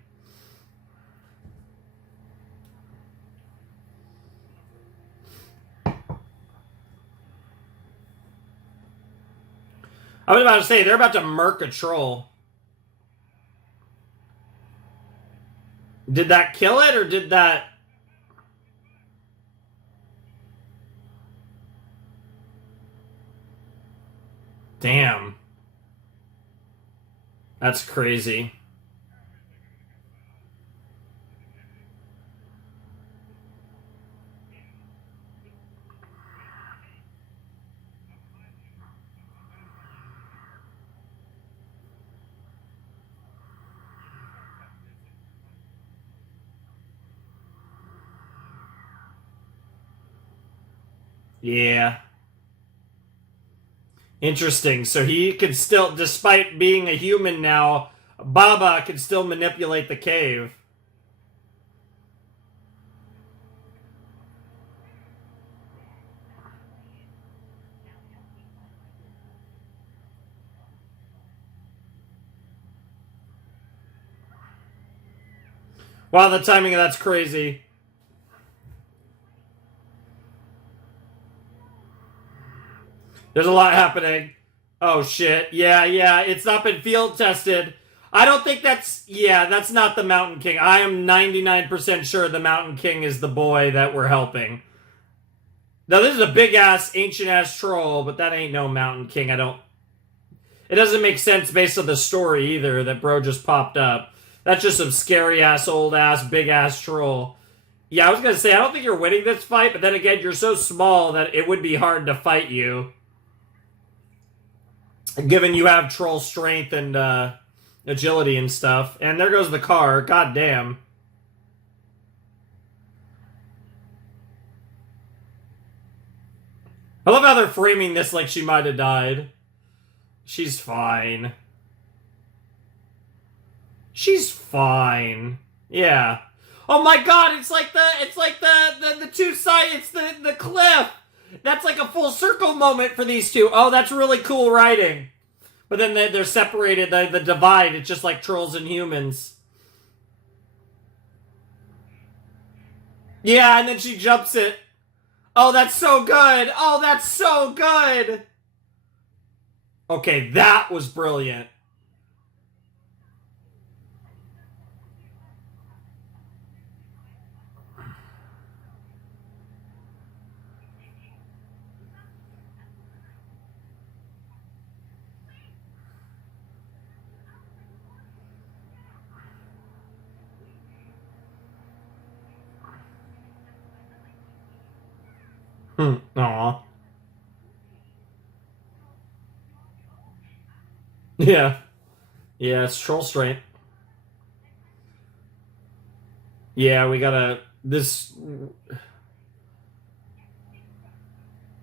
I was about to say, they're about to murk a troll. Did that kill it, or did that... Damn. That's crazy. Yeah. Interesting. So he could still, despite being a human now, Baba could still manipulate the cave. Wow, the timing of that's crazy. There's a lot happening. Oh, shit. Yeah, it's not been field tested. I don't think that's... Yeah, that's not the Mountain King. I am 99% sure the Mountain King is the boy that we're helping. Now, this is a big-ass, ancient-ass troll, but that ain't no Mountain King. I don't... It doesn't make sense based on the story, either, that bro just popped up. That's just some scary-ass, old-ass, big-ass troll. Yeah, I was gonna say, I don't think you're winning this fight, but then again, you're so small that it would be hard to fight you. Given you have troll strength and agility and stuff. And there goes the car. God damn. I love how they're framing this like she might have died. She's fine. She's fine. Yeah. Oh my god, it's like the two sides, it's the cliff. That's like a full circle moment for these two. Oh, that's really cool writing. But then they're separated. The divide, it's just like trolls and humans. Yeah, and then she jumps it. Oh, that's so good. Oh, that's so good. Okay, that was brilliant. Aw. Yeah. Yeah, it's troll strength. Yeah, we gotta... This...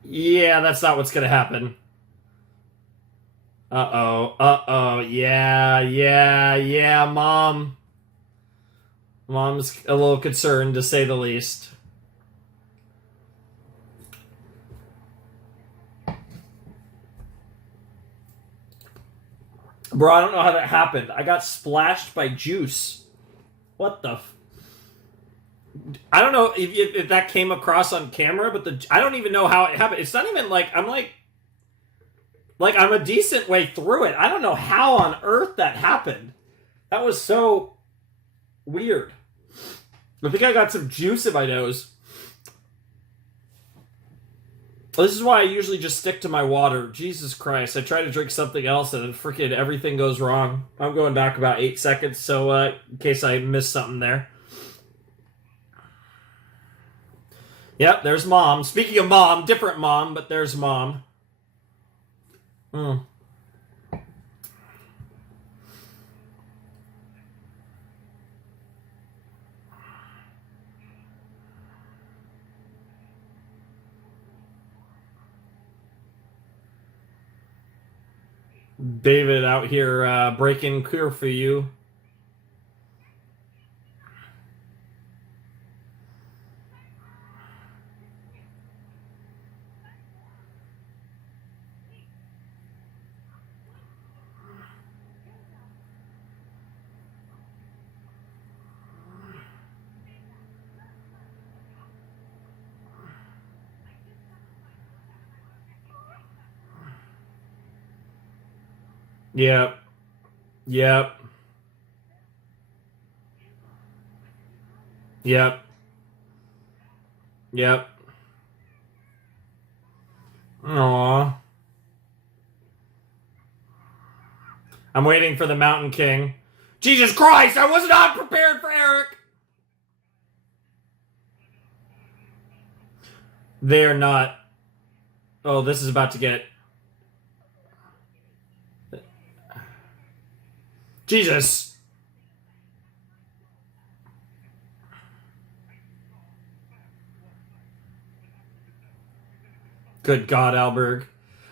Yeah, that's not what's gonna happen. Uh-oh. Uh-oh. Yeah, yeah, yeah, Mom. Mom's a little concerned, to say the least. Bro, I don't know how that happened. I got splashed by juice. What the... I don't know if that came across on camera, but I don't even know how it happened. It's not even like... I'm a decent way through it. I don't know how on earth that happened. That was so weird. I think I got some juice in my nose. This is why I usually just stick to my water. Jesus Christ. I try to drink something else and freaking everything goes wrong. I'm going back about 8 seconds, so in case I missed something there. Yep, there's Mom. Speaking of Mom, different Mom, but there's Mom. David out here breaking clear for you. Yep. Yep. Yep. Yep. Aww. I'm waiting for the Mountain King. Jesus Christ, I was not prepared for Eric! They're not. Oh, this is about to get... Jesus! Good God, Alberg.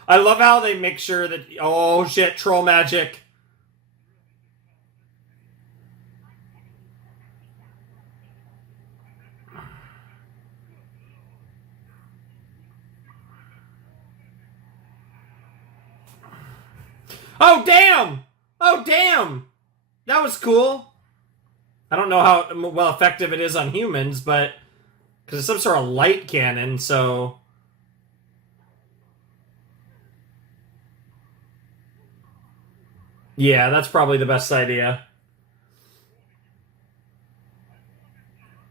I love how they make sure that... Oh, shit, troll magic. Oh, damn! Oh, damn! That was cool. I don't know how well effective it is on humans, but... Because it's some sort of light cannon, so... Yeah, that's probably the best idea.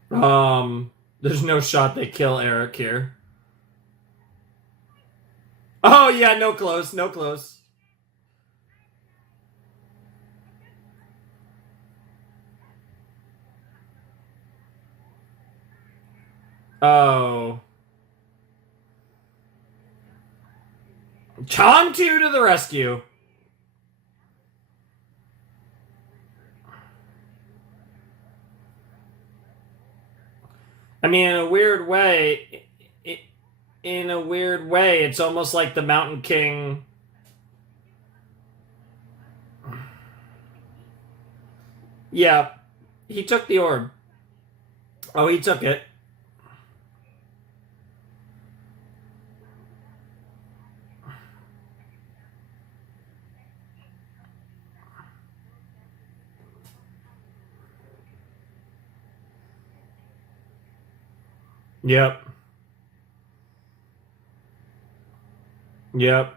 There's no shot they kill Eric here. Oh, yeah, no close, no close. Oh. Chantu to the rescue. I mean, in a weird way, it's almost like the Mountain King. Yeah, he took the orb. Oh, he took it. Yep. Yep.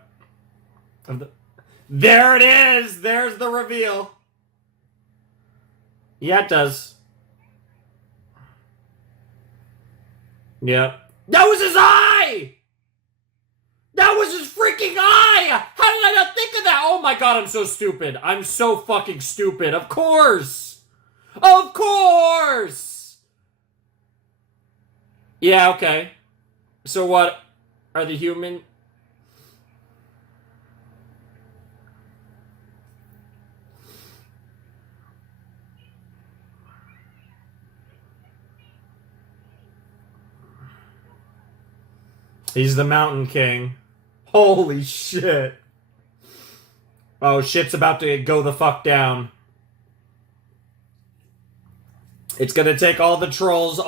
There it is! There's the reveal. Yeah, it does. Yep. That was his eye! That was his freaking eye! How did I not think of that? Oh my god, I'm so stupid. I'm so fucking stupid. Of course! Of course! Yeah, okay. So what? Are the human... He's the Mountain King. Holy shit. Oh, shit's about to go the fuck down. It's gonna take all the trolls,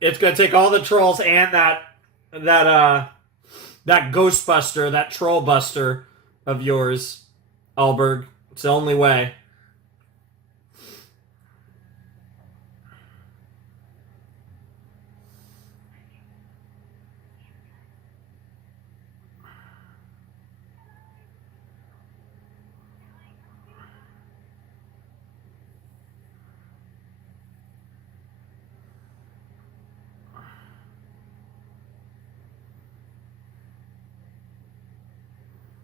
it's gonna take all the trolls and that Ghostbuster, that Trollbuster of yours, Alberg. It's the only way.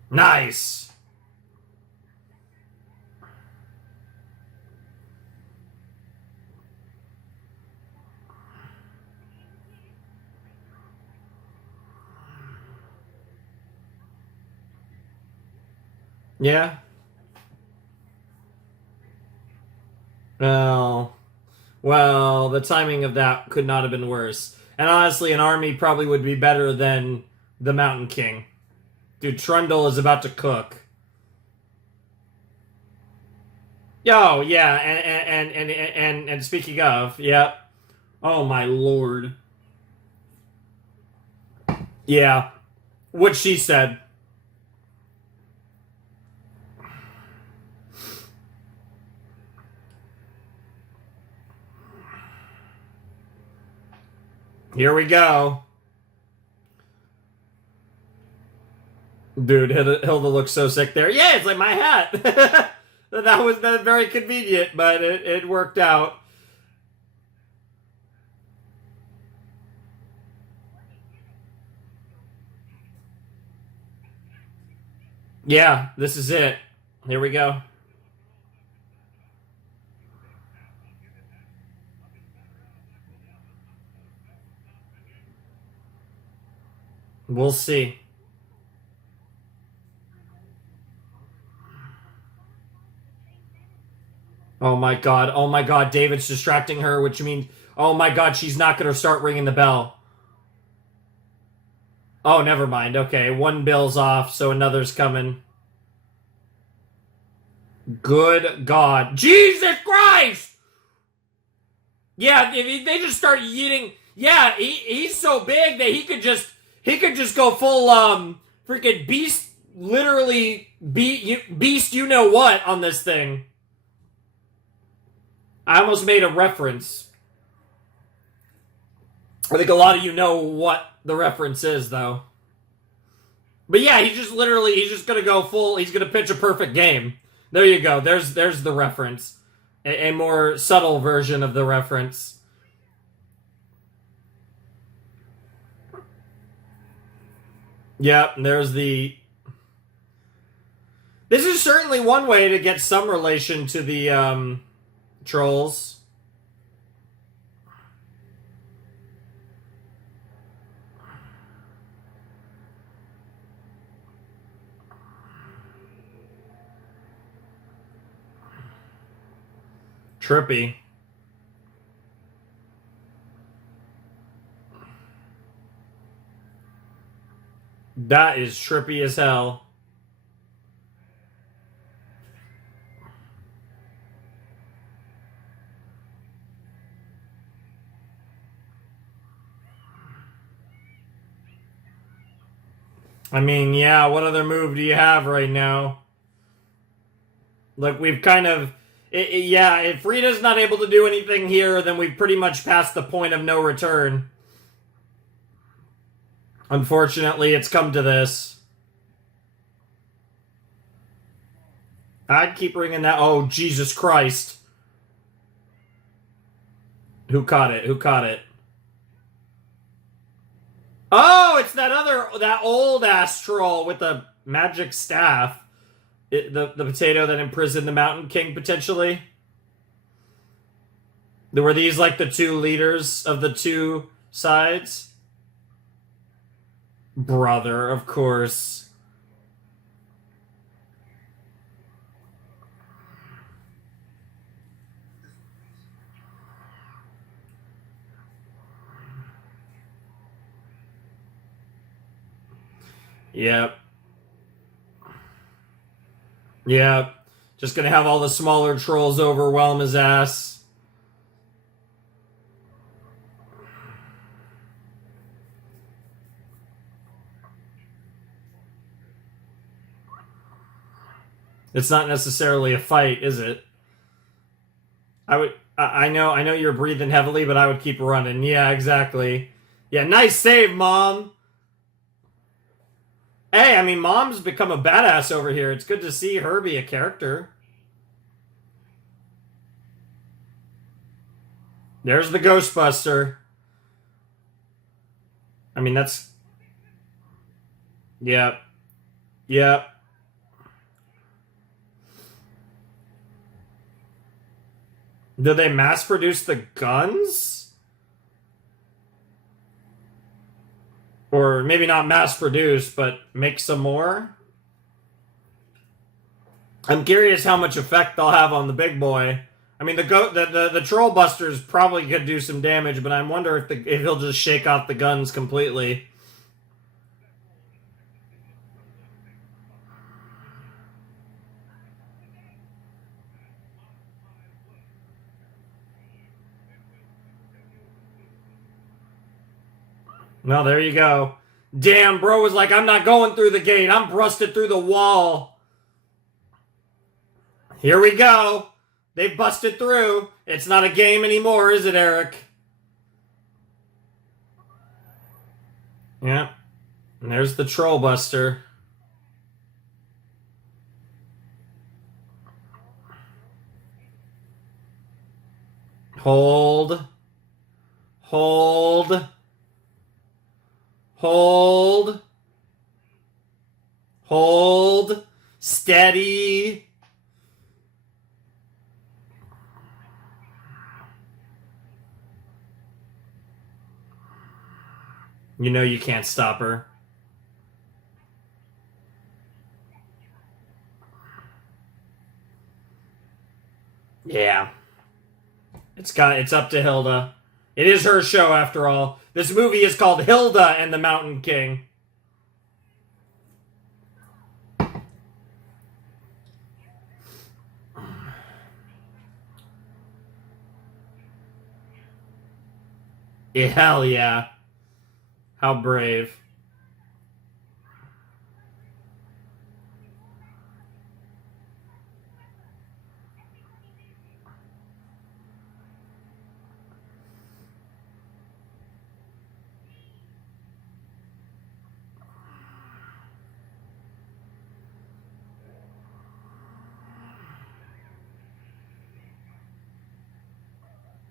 Nice. Yeah. Well, the timing of that could not have been worse. And honestly, an army probably would be better than the Mountain King. Dude, Trundle is about to cook. Oh, yeah, and speaking of, yep. Oh my lord. Yeah. What she said. Here we go. Dude, Hilda looks so sick there. Yeah, it's like my hat. That was very convenient, but it worked out. Yeah, this is it. Here we go. We'll see. Oh my god. Oh my god. David's distracting her, which means, oh my god, she's not going to start ringing the bell. Oh, never mind. Okay, one bill's off, so another's coming. Good god. Jesus Christ! Yeah, if they just start eating... Yeah, he's so big that he could just go full, freaking beast, literally, beast you know what on this thing. I almost made a reference. I think a lot of you know what the reference is, though. But yeah, he's just gonna go full, he's gonna pitch a perfect game. There you go, there's the reference. A more subtle version of the reference. Yep, there's the... This is certainly one way to get some relation to the, trolls. Trippy. That is trippy as hell. I mean, yeah, what other move do you have right now? Like, we've kind of... yeah, if Frida's not able to do anything here, then we've pretty much passed the point of no return. Unfortunately, it's come to this. I'd keep ringing that. Oh, Jesus Christ. Who caught it? Who caught it? Oh, it's that old ass troll with the magic staff. The potato that imprisoned the Mountain King, potentially. Were these like the two leaders of the two sides? Brother, of course. Yep. Yep. Just gonna have all the smaller trolls overwhelm his ass. It's not necessarily a fight, is it? I know you're breathing heavily, but I would keep running. Yeah, exactly. Yeah, nice save, Mom. Hey, I mean, Mom's become a badass over here. It's good to see her be a character. There's the Ghostbuster. I mean, that's... Yep. Yep. Did they mass produce the guns? Or maybe not mass produce, but make some more? I'm curious how much effect they'll have on the big boy. I mean, the troll busters probably could do some damage, but I wonder if he'll just shake off the guns completely. Well, there you go. Damn, bro was like, I'm not going through the gate. I'm busted through the wall. Here we go. They've busted through. It's not a game anymore, is it, Eric? Yeah. And there's the troll buster. Hold. Hold. Hold. Hold. Steady. You know you can't stop her. Yeah. It's up to Hilda. It is her show after all. This movie is called Hilda and the Mountain King. Yeah, hell yeah. How brave.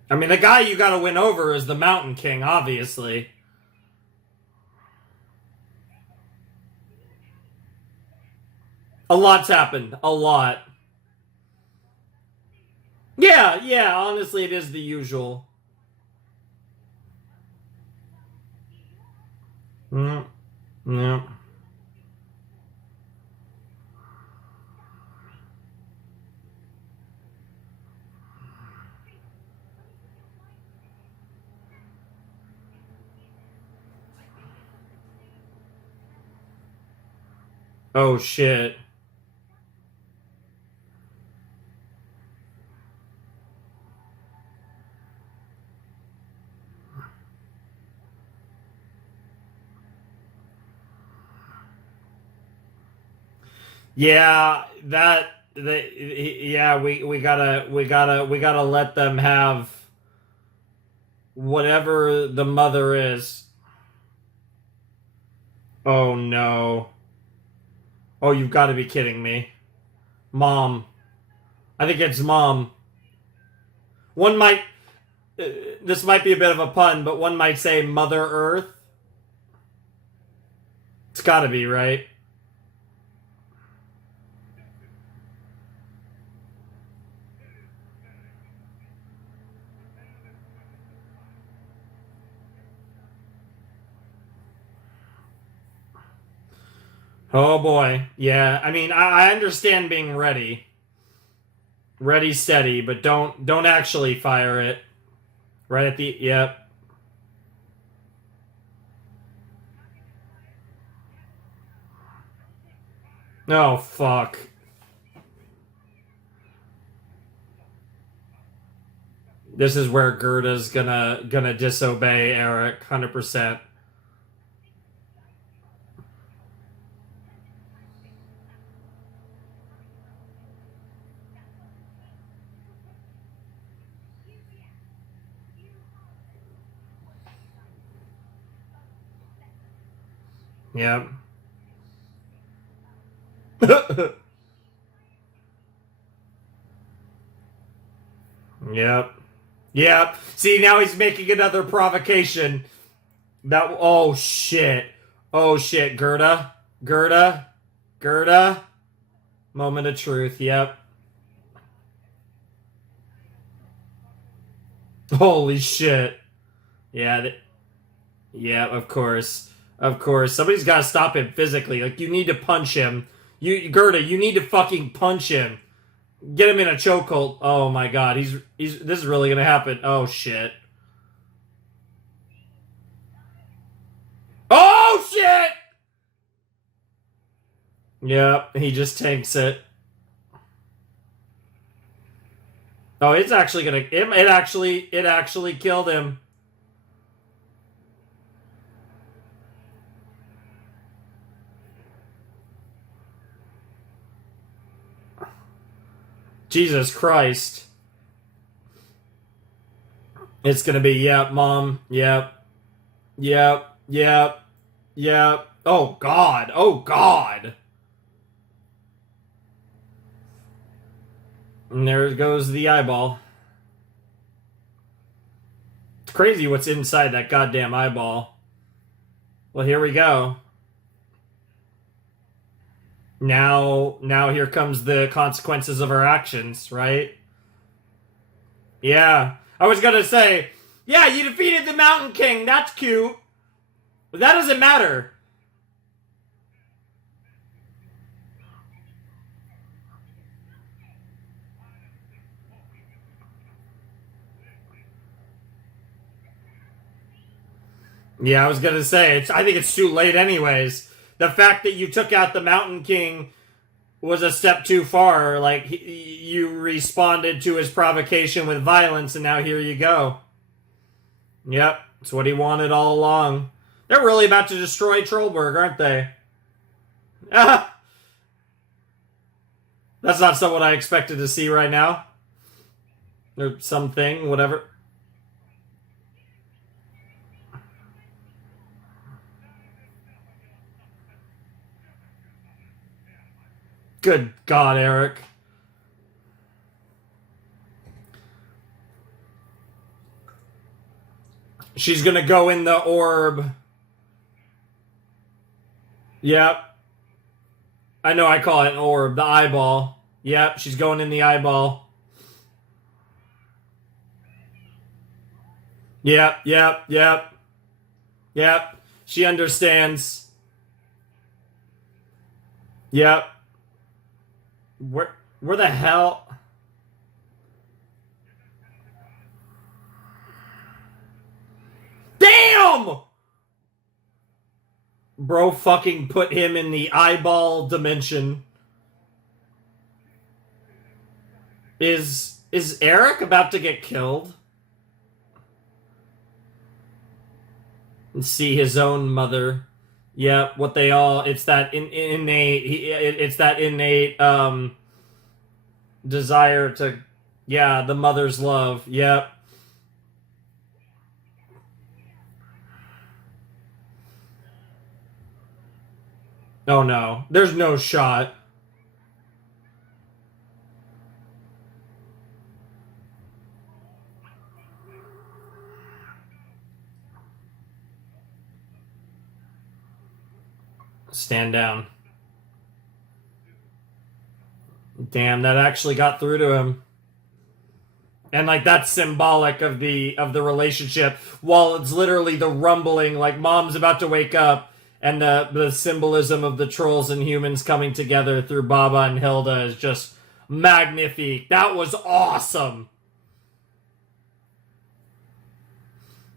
I mean, the guy you gotta win over is the Mountain King, obviously. A lot's happened. A lot. Yeah, yeah, honestly, it is the usual. Mm, yeah. Oh, shit. Yeah, yeah, we gotta let them have whatever the mother is. Oh no. Oh, you've got to be kidding me. Mom. I think it's mom. One might... this might be a bit of a pun, but one might say Mother Earth. It's gotta be, right? Oh boy. Yeah, I mean, I understand being ready. Ready, steady, but don't actually fire it. Right at the... Yep. Oh, fuck. This is where Gerda's gonna disobey Eric, 100%. Yep. Yep. Yep. See, now he's making another provocation. That... Oh, shit. Oh, shit. Gerda. Gerda. Gerda. Moment of truth. Yep. Holy shit. Yeah. Yeah, of course. Of course. Somebody's got to stop him physically. Like, you need to punch him. Gerda, you need to fucking punch him. Get him in a chokehold. Oh my god, he's this is really gonna happen. Oh shit. Oh shit! Yep, he just tanks it. Oh, it's actually gonna it actually killed him. Jesus Christ. It's gonna be, yep, mom. Yep. Yep. Yep. Yep. Oh god. Oh god. And there goes the eyeball. It's crazy what's inside that goddamn eyeball. Well, here we go. Now here comes the consequences of our actions, right? Yeah. I was gonna say, yeah, you defeated the Mountain King. That's cute. But that doesn't matter. Yeah, I was gonna say, I think it's too late anyways. The fact that you took out the Mountain King was a step too far. Like, you responded to his provocation with violence, and now here you go. Yep, it's what he wanted all along. They're really about to destroy Trollberg, aren't they? Ah, that's not someone I expected to see right now. Or something, whatever. Good God, Eric. She's gonna go in the orb. Yep. I know I call it an orb. The eyeball. Yep, she's going in the eyeball. Yep, yep, yep. Yep. She understands. Yep. Where the hell? Damn! Bro fucking put him in the eyeball dimension. Is Eric about to get killed? And see his own mother. Yeah, what they all... It's that innate... It's that innate desire to... Yeah, the mother's love. Yep. Oh no, there's no shot. Stand down. Damn, that actually got through to him. And like that's symbolic of the relationship, while it's literally the rumbling, like mom's about to wake up, and the symbolism of the trolls and humans coming together through Baba and Hilda is just magnifique. That was awesome.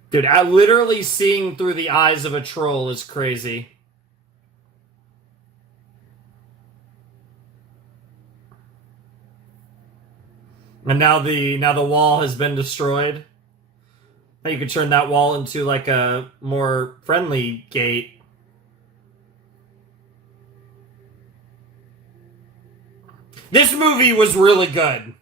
Dude, literally seeing through the eyes of a troll is crazy. And now the wall has been destroyed. Now you could turn that wall into like a more friendly gate. This movie was really good.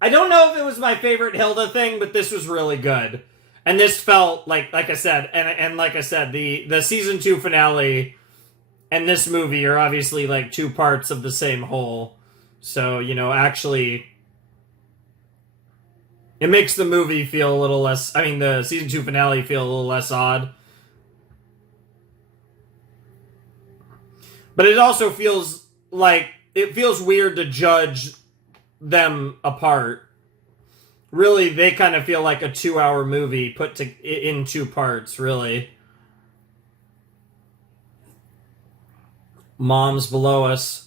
I don't know if it was my favorite Hilda thing, but this was really good. And this felt like I said, and like I said, the season 2 finale and this movie are obviously like two parts of the same whole. So, actually it makes the movie feel a little less, I mean the season 2 finale feel a little less odd. But it also feels like it feels weird to judge them apart. Really, they kind of feel like a 2-hour movie put in two parts, really. Mom's below us.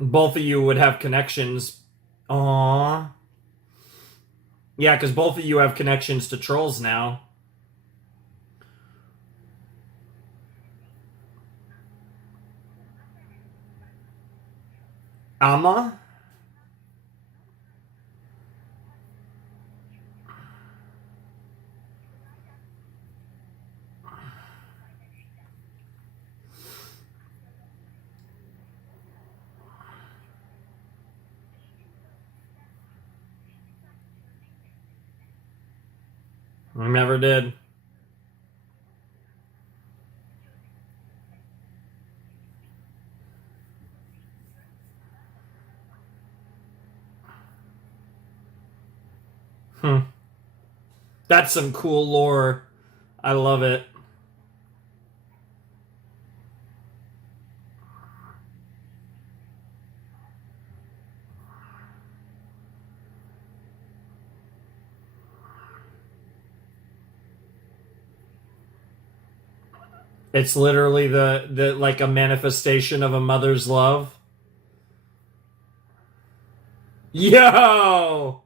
Both of you would have connections. Aww. Yeah, because both of you have connections to trolls now. Amma? I never did. Hmm. That's some cool lore. I love it. It's literally the like a manifestation of a mother's love. Yo!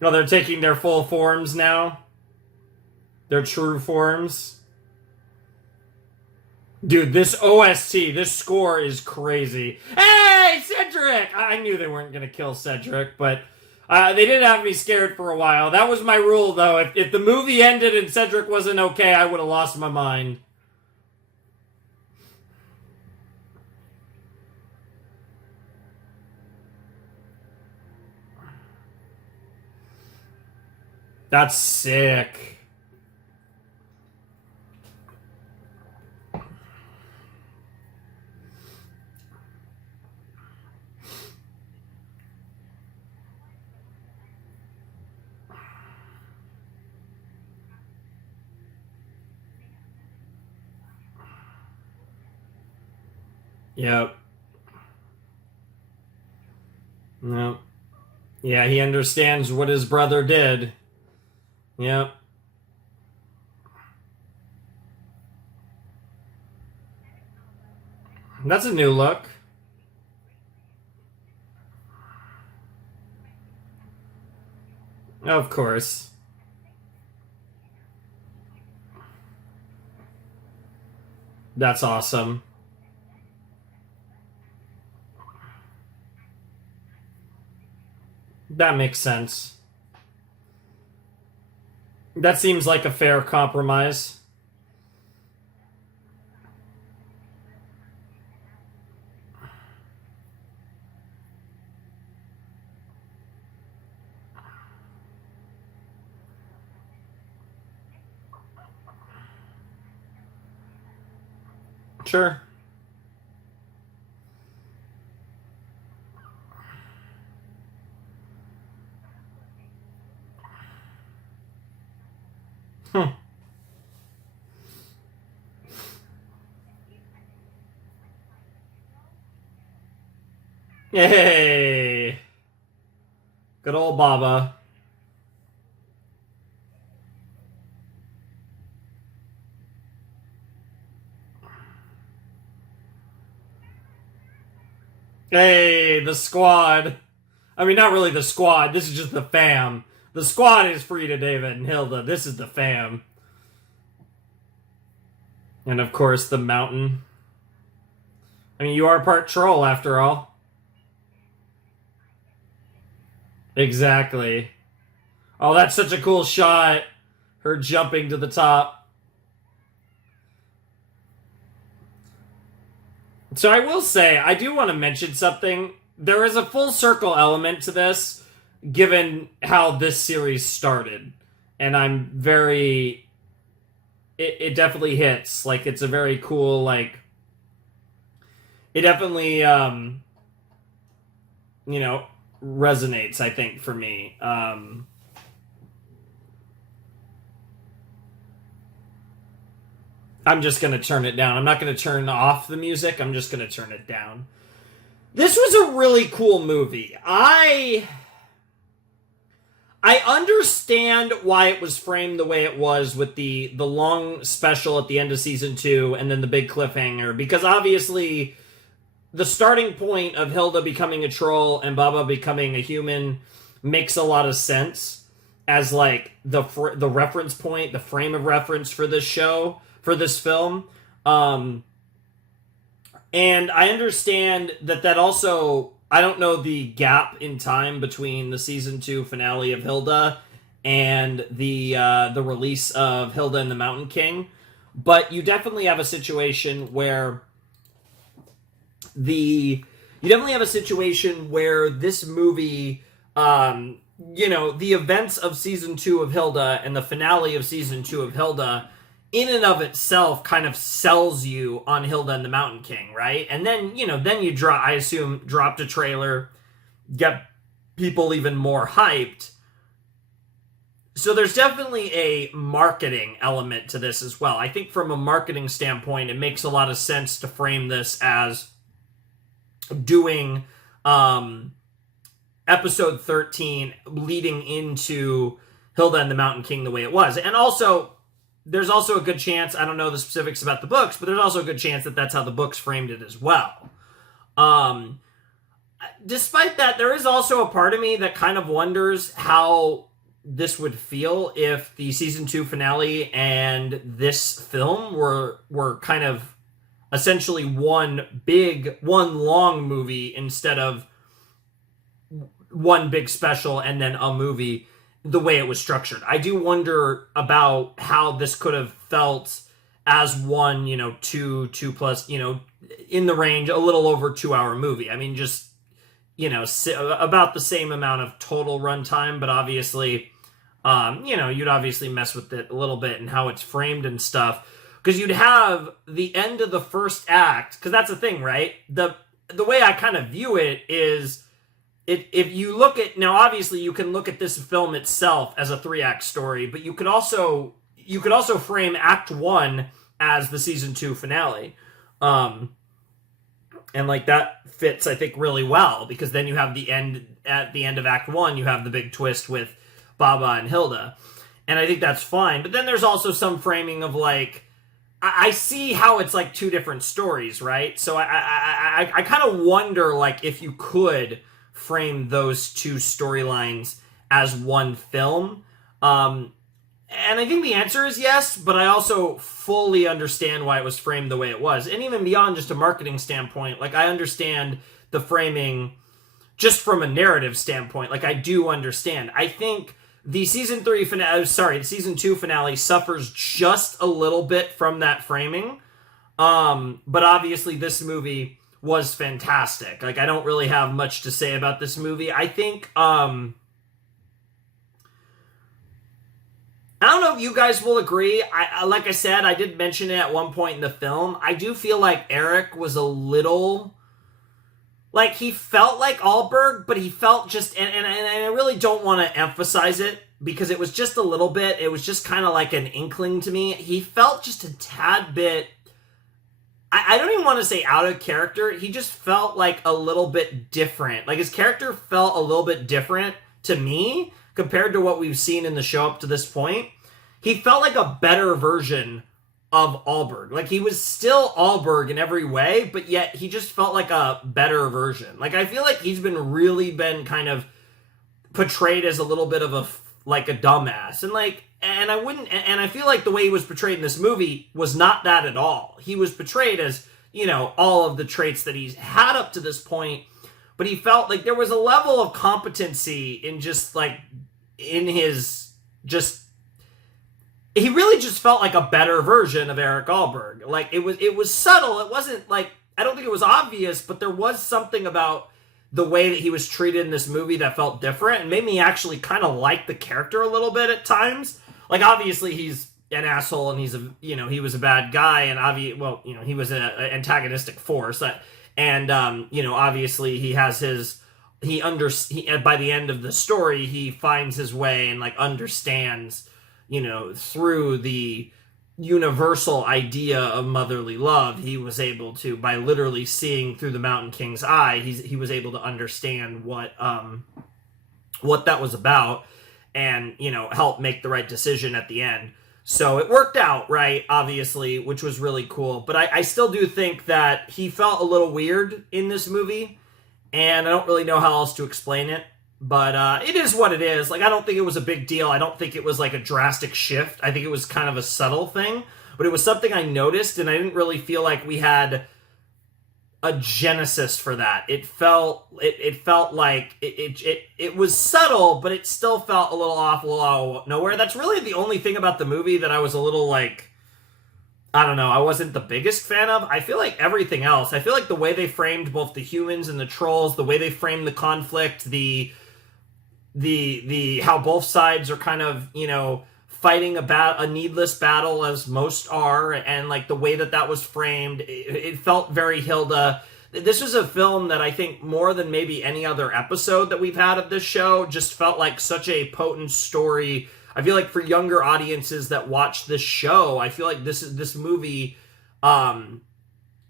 No, they're taking their full forms now. Their true forms. Dude, this OST, this score is crazy. Hey, Cedric! I knew they weren't going to kill Cedric, but they did have me scared for a while. That was my rule, though. If the movie ended and Cedric wasn't okay, I would have lost my mind. That's sick. Yep. Yep. Yeah, he understands what his brother did. Yep. That's a new look. Of course. That's awesome. That makes sense. That seems like a fair compromise. Sure. Hmm. Yay! Good old Baba. Hey, the squad. I mean, not really the squad. This is just the fam. The squad is Frida, David, and Hilda. This is the fam. And of course, the mountain. I mean, you are part troll after all. Exactly. Oh, that's such a cool shot. Her jumping to the top. So I will say, I do want to mention something. There is a full circle element to this, given how this series started. And I'm very... It definitely hits. Like, it's a very cool, like... It definitely, resonates, I think, for me. I'm just going to turn it down. I'm not going to turn off the music. I'm just going to turn it down. This was a really cool movie. I understand why it was framed the way it was with the long special at the end of season 2 and then the big cliffhanger, because obviously the starting point of Hilda becoming a troll and Baba becoming a human makes a lot of sense as like the reference point, the frame of reference for this show, for this film. And I understand that also, I don't know the gap in time between the season 2 finale of Hilda and the release of Hilda and the Mountain King, but you definitely have a situation where this movie, the events of season 2 of Hilda and the finale of season 2 of Hilda in and of itself kind of sells you on Hilda and the Mountain King, right? And then, then you dropped a trailer, get people even more hyped. So there's definitely a marketing element to this as well. I think from a marketing standpoint, it makes a lot of sense to frame this as doing episode 13 leading into Hilda and the Mountain King the way it was. And also, there's also a good chance, I don't know the specifics about the books, but there's also a good chance that that's how the books framed it as well. Despite that, there is also a part of me that kind of wonders how this would feel if the season 2 finale and this film were kind of essentially one long movie instead of one big special and then a movie, the way it was structured. I do wonder about how this could have felt as one, 2 plus, in the range, a little over 2-hour movie. I mean, just, about the same amount of total runtime, but obviously, you'd obviously mess with it a little bit and how it's framed and stuff. Because you'd have the end of the first act, because that's the thing, right? The way I kind of view it is, if you look at, now obviously you can look at this film itself as a 3-act story, but you could also frame Act 1 as the season 2 finale. And like that fits, I think, really well, because then you have at the end of Act 1, you have the big twist with Baba and Hilda. And I think that's fine. But then there's also some framing of like, I see how it's like 2 different stories, right? So I kind of wonder like if you could frame those 2 storylines as one film. And I think the answer is yes, but I also fully understand why it was framed the way it was. And even beyond just a marketing standpoint, like I understand the framing just from a narrative standpoint. Like I do understand. I think the season 2 finale suffers just a little bit from that framing. But obviously this movie was fantastic. Like I don't really have much to say about this movie. I think, I don't don't know if you guys will agree. Like I said, I did mention it at one point in the film. I do feel like Eric was a little... Like, he felt like Allberg, but he felt just... And I really don't want to emphasize it, because it was just a little bit. It was just kind of like an inkling to me. He felt just a tad bit... I don't even want to say out of character. He just felt like a little bit different. Like, his character felt a little bit different to me compared to what we've seen in the show up to this point. He felt like a better version of Allberg. Like, he was still Allberg in every way, but yet he just felt like a better version. Like, I feel like he's been kind of portrayed as a little bit of a dumbass. And I feel like the way he was portrayed in this movie was not that at all. He was portrayed as, all of the traits that he's had up to this point, but he felt like there was a level of competency in just, like, in his, just, he really just felt like a better version of Eric Allberg. Like, it was subtle. It wasn't, like, I don't think it was obvious, but there was something about the way that he was treated in this movie that felt different and made me actually kind of like the character a little bit at times. Like, obviously, he's an asshole and he was a bad guy, and he was an antagonistic force. Obviously, he has by the end of the story, he finds his way and, like, understands, through the universal idea of motherly love, he was able to, by literally seeing through the Mountain King's eye, he was able to understand what that was about, and help make the right decision at the end. So it worked out, right? Obviously, which was really cool. But I still do think that he felt a little weird in this movie, and I don't really know how else to explain it. But it is what it is. Like, I don't think it was a big deal. I don't think it was like a drastic shift. I think it was kind of a subtle thing. But it was something I noticed, and I didn't really feel like we had a genesis for that. It felt like it was subtle, but it still felt a little off, a little out of nowhere. That's really the only thing about the movie that I was a little, like, I don't know, I wasn't the biggest fan of. I feel like everything else, I feel like the way they framed both the humans and the trolls, the way they framed the conflict, the how both sides are kind of, fighting about a needless battle, as most are, and, like, the way that was framed, it felt very Hilda. This was a film that I think more than maybe any other episode that we've had of this show just felt like such a potent story. I feel like for younger audiences that watch this show, I feel like this movie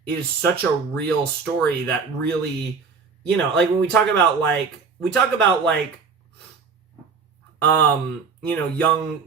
is such a real story that really, like, when we talk about young,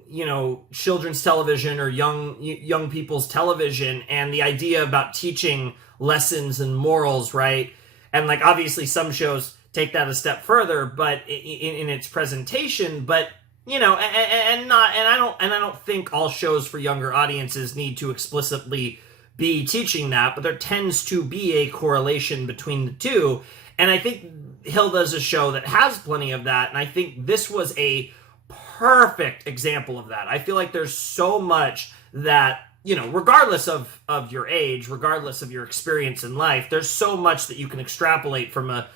children's television or young people's television, and the idea about teaching lessons and morals, right? And, like, obviously some shows take that a step further, but in its presentation, but I don't think all shows for younger audiences need to explicitly be teaching that, but there tends to be a correlation between the two, and I think Hilda's a show that has plenty of that, and I think this was a perfect example of that. I feel like there's so much that, regardless of your age, regardless of your experience in life, there's so much that you can extrapolate from a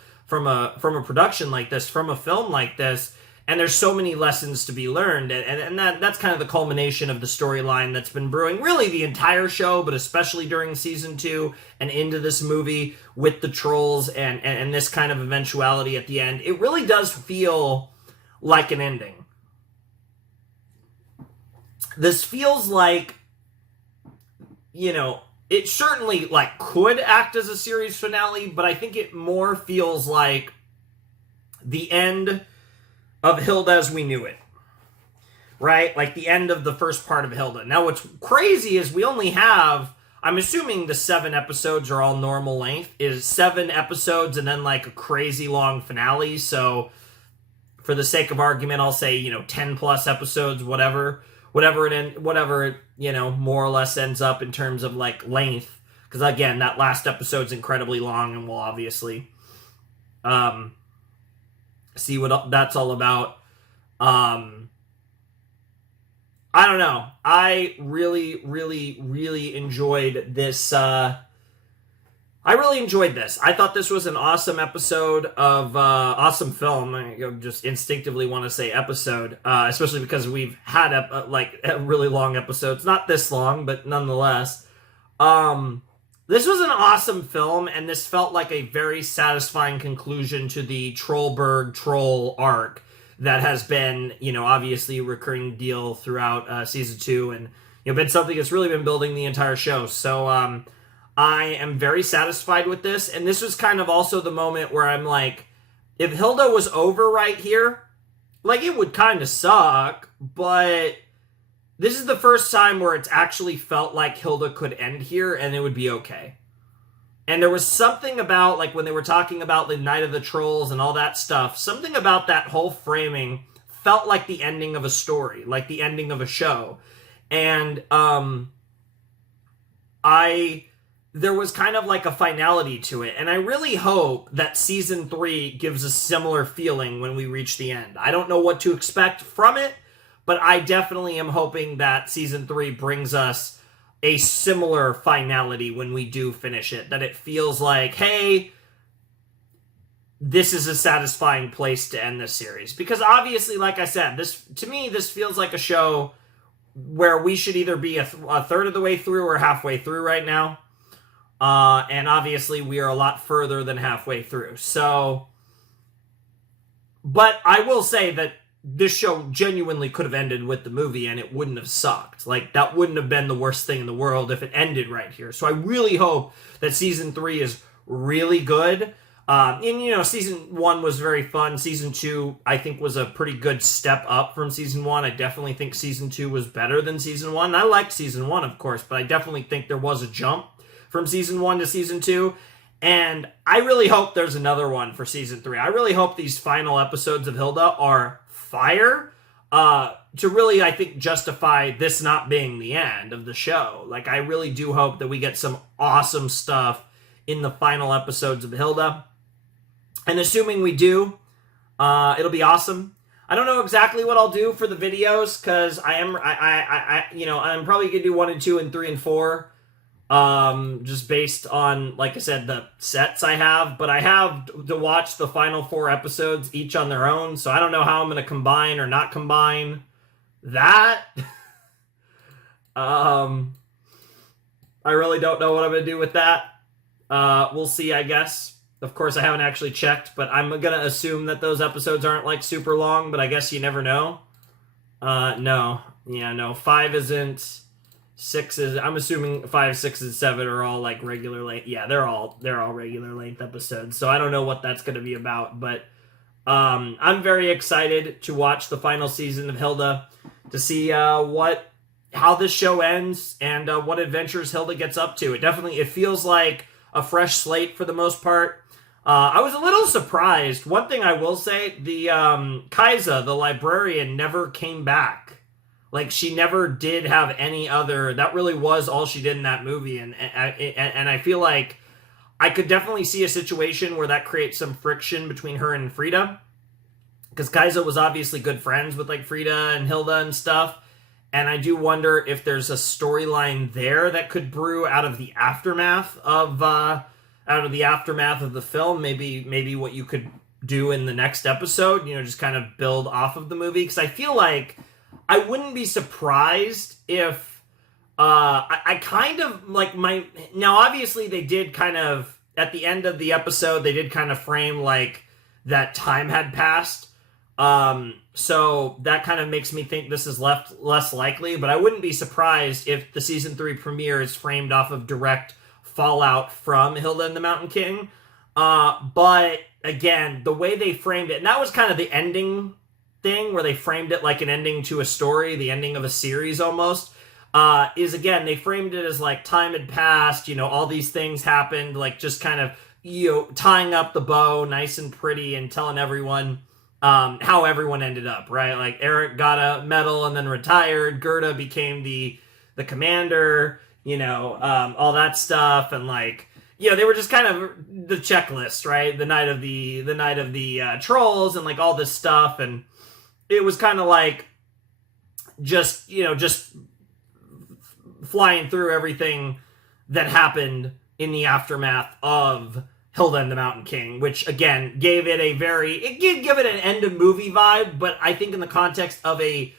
production like this, from a film like this, and there's so many lessons to be learned, and that's kind of the culmination of the storyline that's been brewing really the entire show, but especially during season 2 and into this movie with the trolls and this kind of eventuality at the end. It really does feel like an ending. This feels like, it certainly, like, could act as a series finale, but I think it more feels like the end of Hilda as we knew it, right? Like the end of the first part of Hilda. Now, what's crazy is we only have, I'm assuming the 7 episodes are all normal length, is 7 episodes and then, like, a crazy long finale. So for the sake of argument, I'll say, 10 plus episodes, whatever it more or less ends up in terms of, like, length. Because, again, that last episode's incredibly long, and we'll obviously see what that's all about. I don't know. I really, really, really enjoyed this I really enjoyed this. I thought this was an awesome episode of awesome film. I just instinctively want to say episode, especially because we've had really long episodes. Not this long, but nonetheless. This was an awesome film, and this felt like a very satisfying conclusion to the Trollberg troll arc that has been, obviously a recurring deal throughout season 2, and been something that's really been building the entire show. So I am very satisfied with this, and this was kind of also the moment where I'm like, if Hilda was over right here, like, it would kind of suck, but this is the first time where it's actually felt like Hilda could end here and it would be okay. And there was something about, like, when they were talking about the Night of the Trolls and all that stuff, something about that whole framing felt like the ending of a story, like the ending of a show. And there was kind of like a finality to it. And I really hope that season 3 gives a similar feeling when we reach the end. I don't know what to expect from it, but I definitely am hoping that season 3 brings us a similar finality when we do finish it. That it feels like, hey, this is a satisfying place to end this series. Because obviously, like I said, to me, this feels like a show where we should either be a third of the way through or halfway through right now. And obviously we are a lot further than halfway through. So, but I will say that this show genuinely could have ended with the movie and it wouldn't have sucked. Like, that wouldn't have been the worst thing in the world if it ended right here. So I really hope that season 3 is really good. And, season 1 was very fun. Season 2, I think, was a pretty good step up from season 1. I definitely think season 2 was better than season 1. I liked season 1, of course, but I definitely think there was a jump from season 1 to season 2. And I really hope there's another one for season 3. I really hope these final episodes of Hilda are fire to really, I think, justify this not being the end of the show. Like, I really do hope that we get some awesome stuff in the final episodes of Hilda. And assuming we do, it'll be awesome. I don't know exactly what I'll do for the videos, because I'm probably gonna do 1 and 2 and 3 and 4. Just based on, like I said, the sets I have, but I have to watch the final 4 episodes each on their own, so I don't know how I'm going to combine or not combine that. I really don't know what I'm going to do with that. We'll see, I guess. Of course, I haven't actually checked, but I'm going to assume that those episodes aren't, like, super long, but I guess you never know. No. Yeah, no. 5 isn't... 6 is, I'm assuming 5, 6, and 7 are all like regular length. Yeah, they're all regular length episodes. So I don't know what that's going to be about, but I'm very excited to watch the final season of Hilda, to see how this show ends and what adventures Hilda gets up to. It feels like a fresh slate for the most part. I was a little surprised. One thing I will say, the Kaisa, the librarian, never came back. Like, she never did have any other... That really was all she did in that movie. And I feel like I could definitely see a situation where that creates some friction between her and Frida. Because Kaisa was obviously good friends with, like, Frida and Hilda and stuff. And I do wonder if there's a storyline there that could brew out of the aftermath of the film. Maybe what you could do in the next episode. Just kind of build off of the movie. Because I feel like... I wouldn't be surprised if I kind of like now obviously they did kind of at the end of the episode they did kind of frame like that time had passed, so that kind of makes me think this is less likely, but I wouldn't be surprised if the season 3 premiere is framed off of direct fallout from Hilda and the Mountain King, but again, the way they framed it, and that was kind of the ending thing where they framed it like an ending to a story, the ending of a series almost, is again, they framed it as like time had passed, all these things happened, like just kind of, tying up the bow nice and pretty and telling everyone how everyone ended up, right? Like Eric got a medal and then retired, Gerda became the commander, all that stuff, and like, they were just kind of the checklist, right? The night of the trolls and like all this stuff, and it was kind of like just flying through everything that happened in the aftermath of Hilda and the Mountain King, which again gave it it did give it an end of movie vibe, but I think in the context of a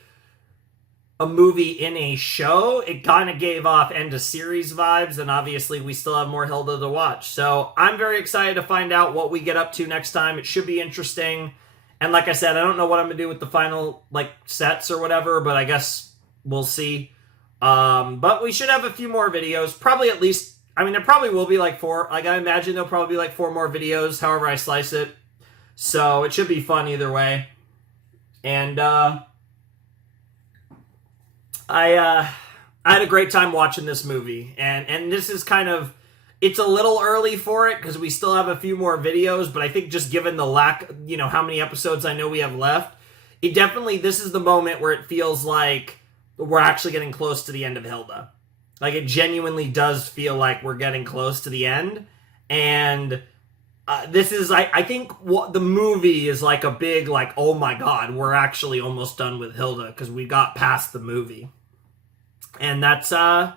movie in a show, it kind of gave off end of series vibes, and obviously we still have more Hilda to watch. So I'm very excited to find out what we get up to next time. It should be interesting. And like I said, I don't know what I'm going to do with the final sets or whatever, but I guess we'll see. But we should have a few more videos. Probably at least, there probably will be 4. I imagine there'll probably be 4 more videos, however I slice it. So it should be fun either way. And, I had a great time watching this movie, and this is it's a little early for it because we still have a few more videos, but I think just given the lack, how many episodes I know we have left, this is the moment where it feels like we're actually getting close to the end of Hilda. It genuinely does feel like we're getting close to the end, and this is, I think what the movie is a big, oh my god, we're actually almost done with Hilda because we got past the movie. And that's wild.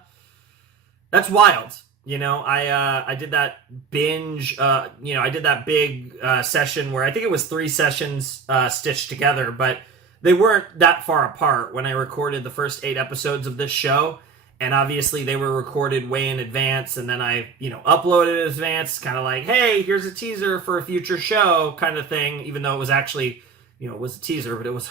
I did that binge, I did that big session where I think it was 3 sessions stitched together, but they weren't that far apart when I recorded the first 8 episodes of this show. And obviously they were recorded way in advance, and then I, uploaded in advance, kind of hey, here's a teaser for a future show kind of thing, even though it was actually, it was a teaser, but it was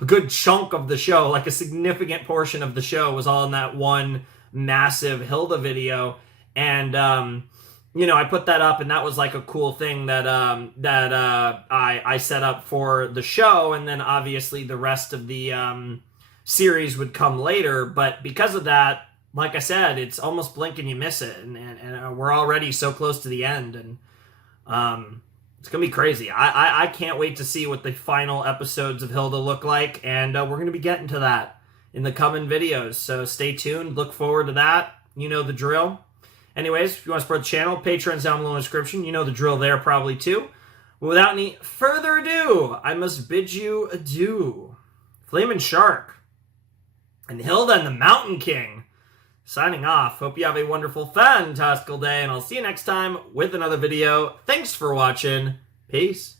a good chunk of the show, a significant portion of the show was all in that one massive Hilda video. And, I put that up, and that was a cool thing that I set up for the show. And then obviously the rest of the series would come later. But because of that, like I said, it's almost blink and you miss it. And we're already so close to the end. And, it's going to be crazy. I can't wait to see what the final episodes of Hilda look like, and we're going to be getting to that in the coming videos. So stay tuned. Look forward to that. You know the drill. Anyways, if you want to support the channel, Patreon's down below in the description. You know the drill there probably too. But without any further ado, I must bid you adieu. Flamin' Shark and Hilda and the Mountain King signing off. Hope you have a wonderful, fantastical day, and I'll see you next time with another video. Thanks for watching. Peace.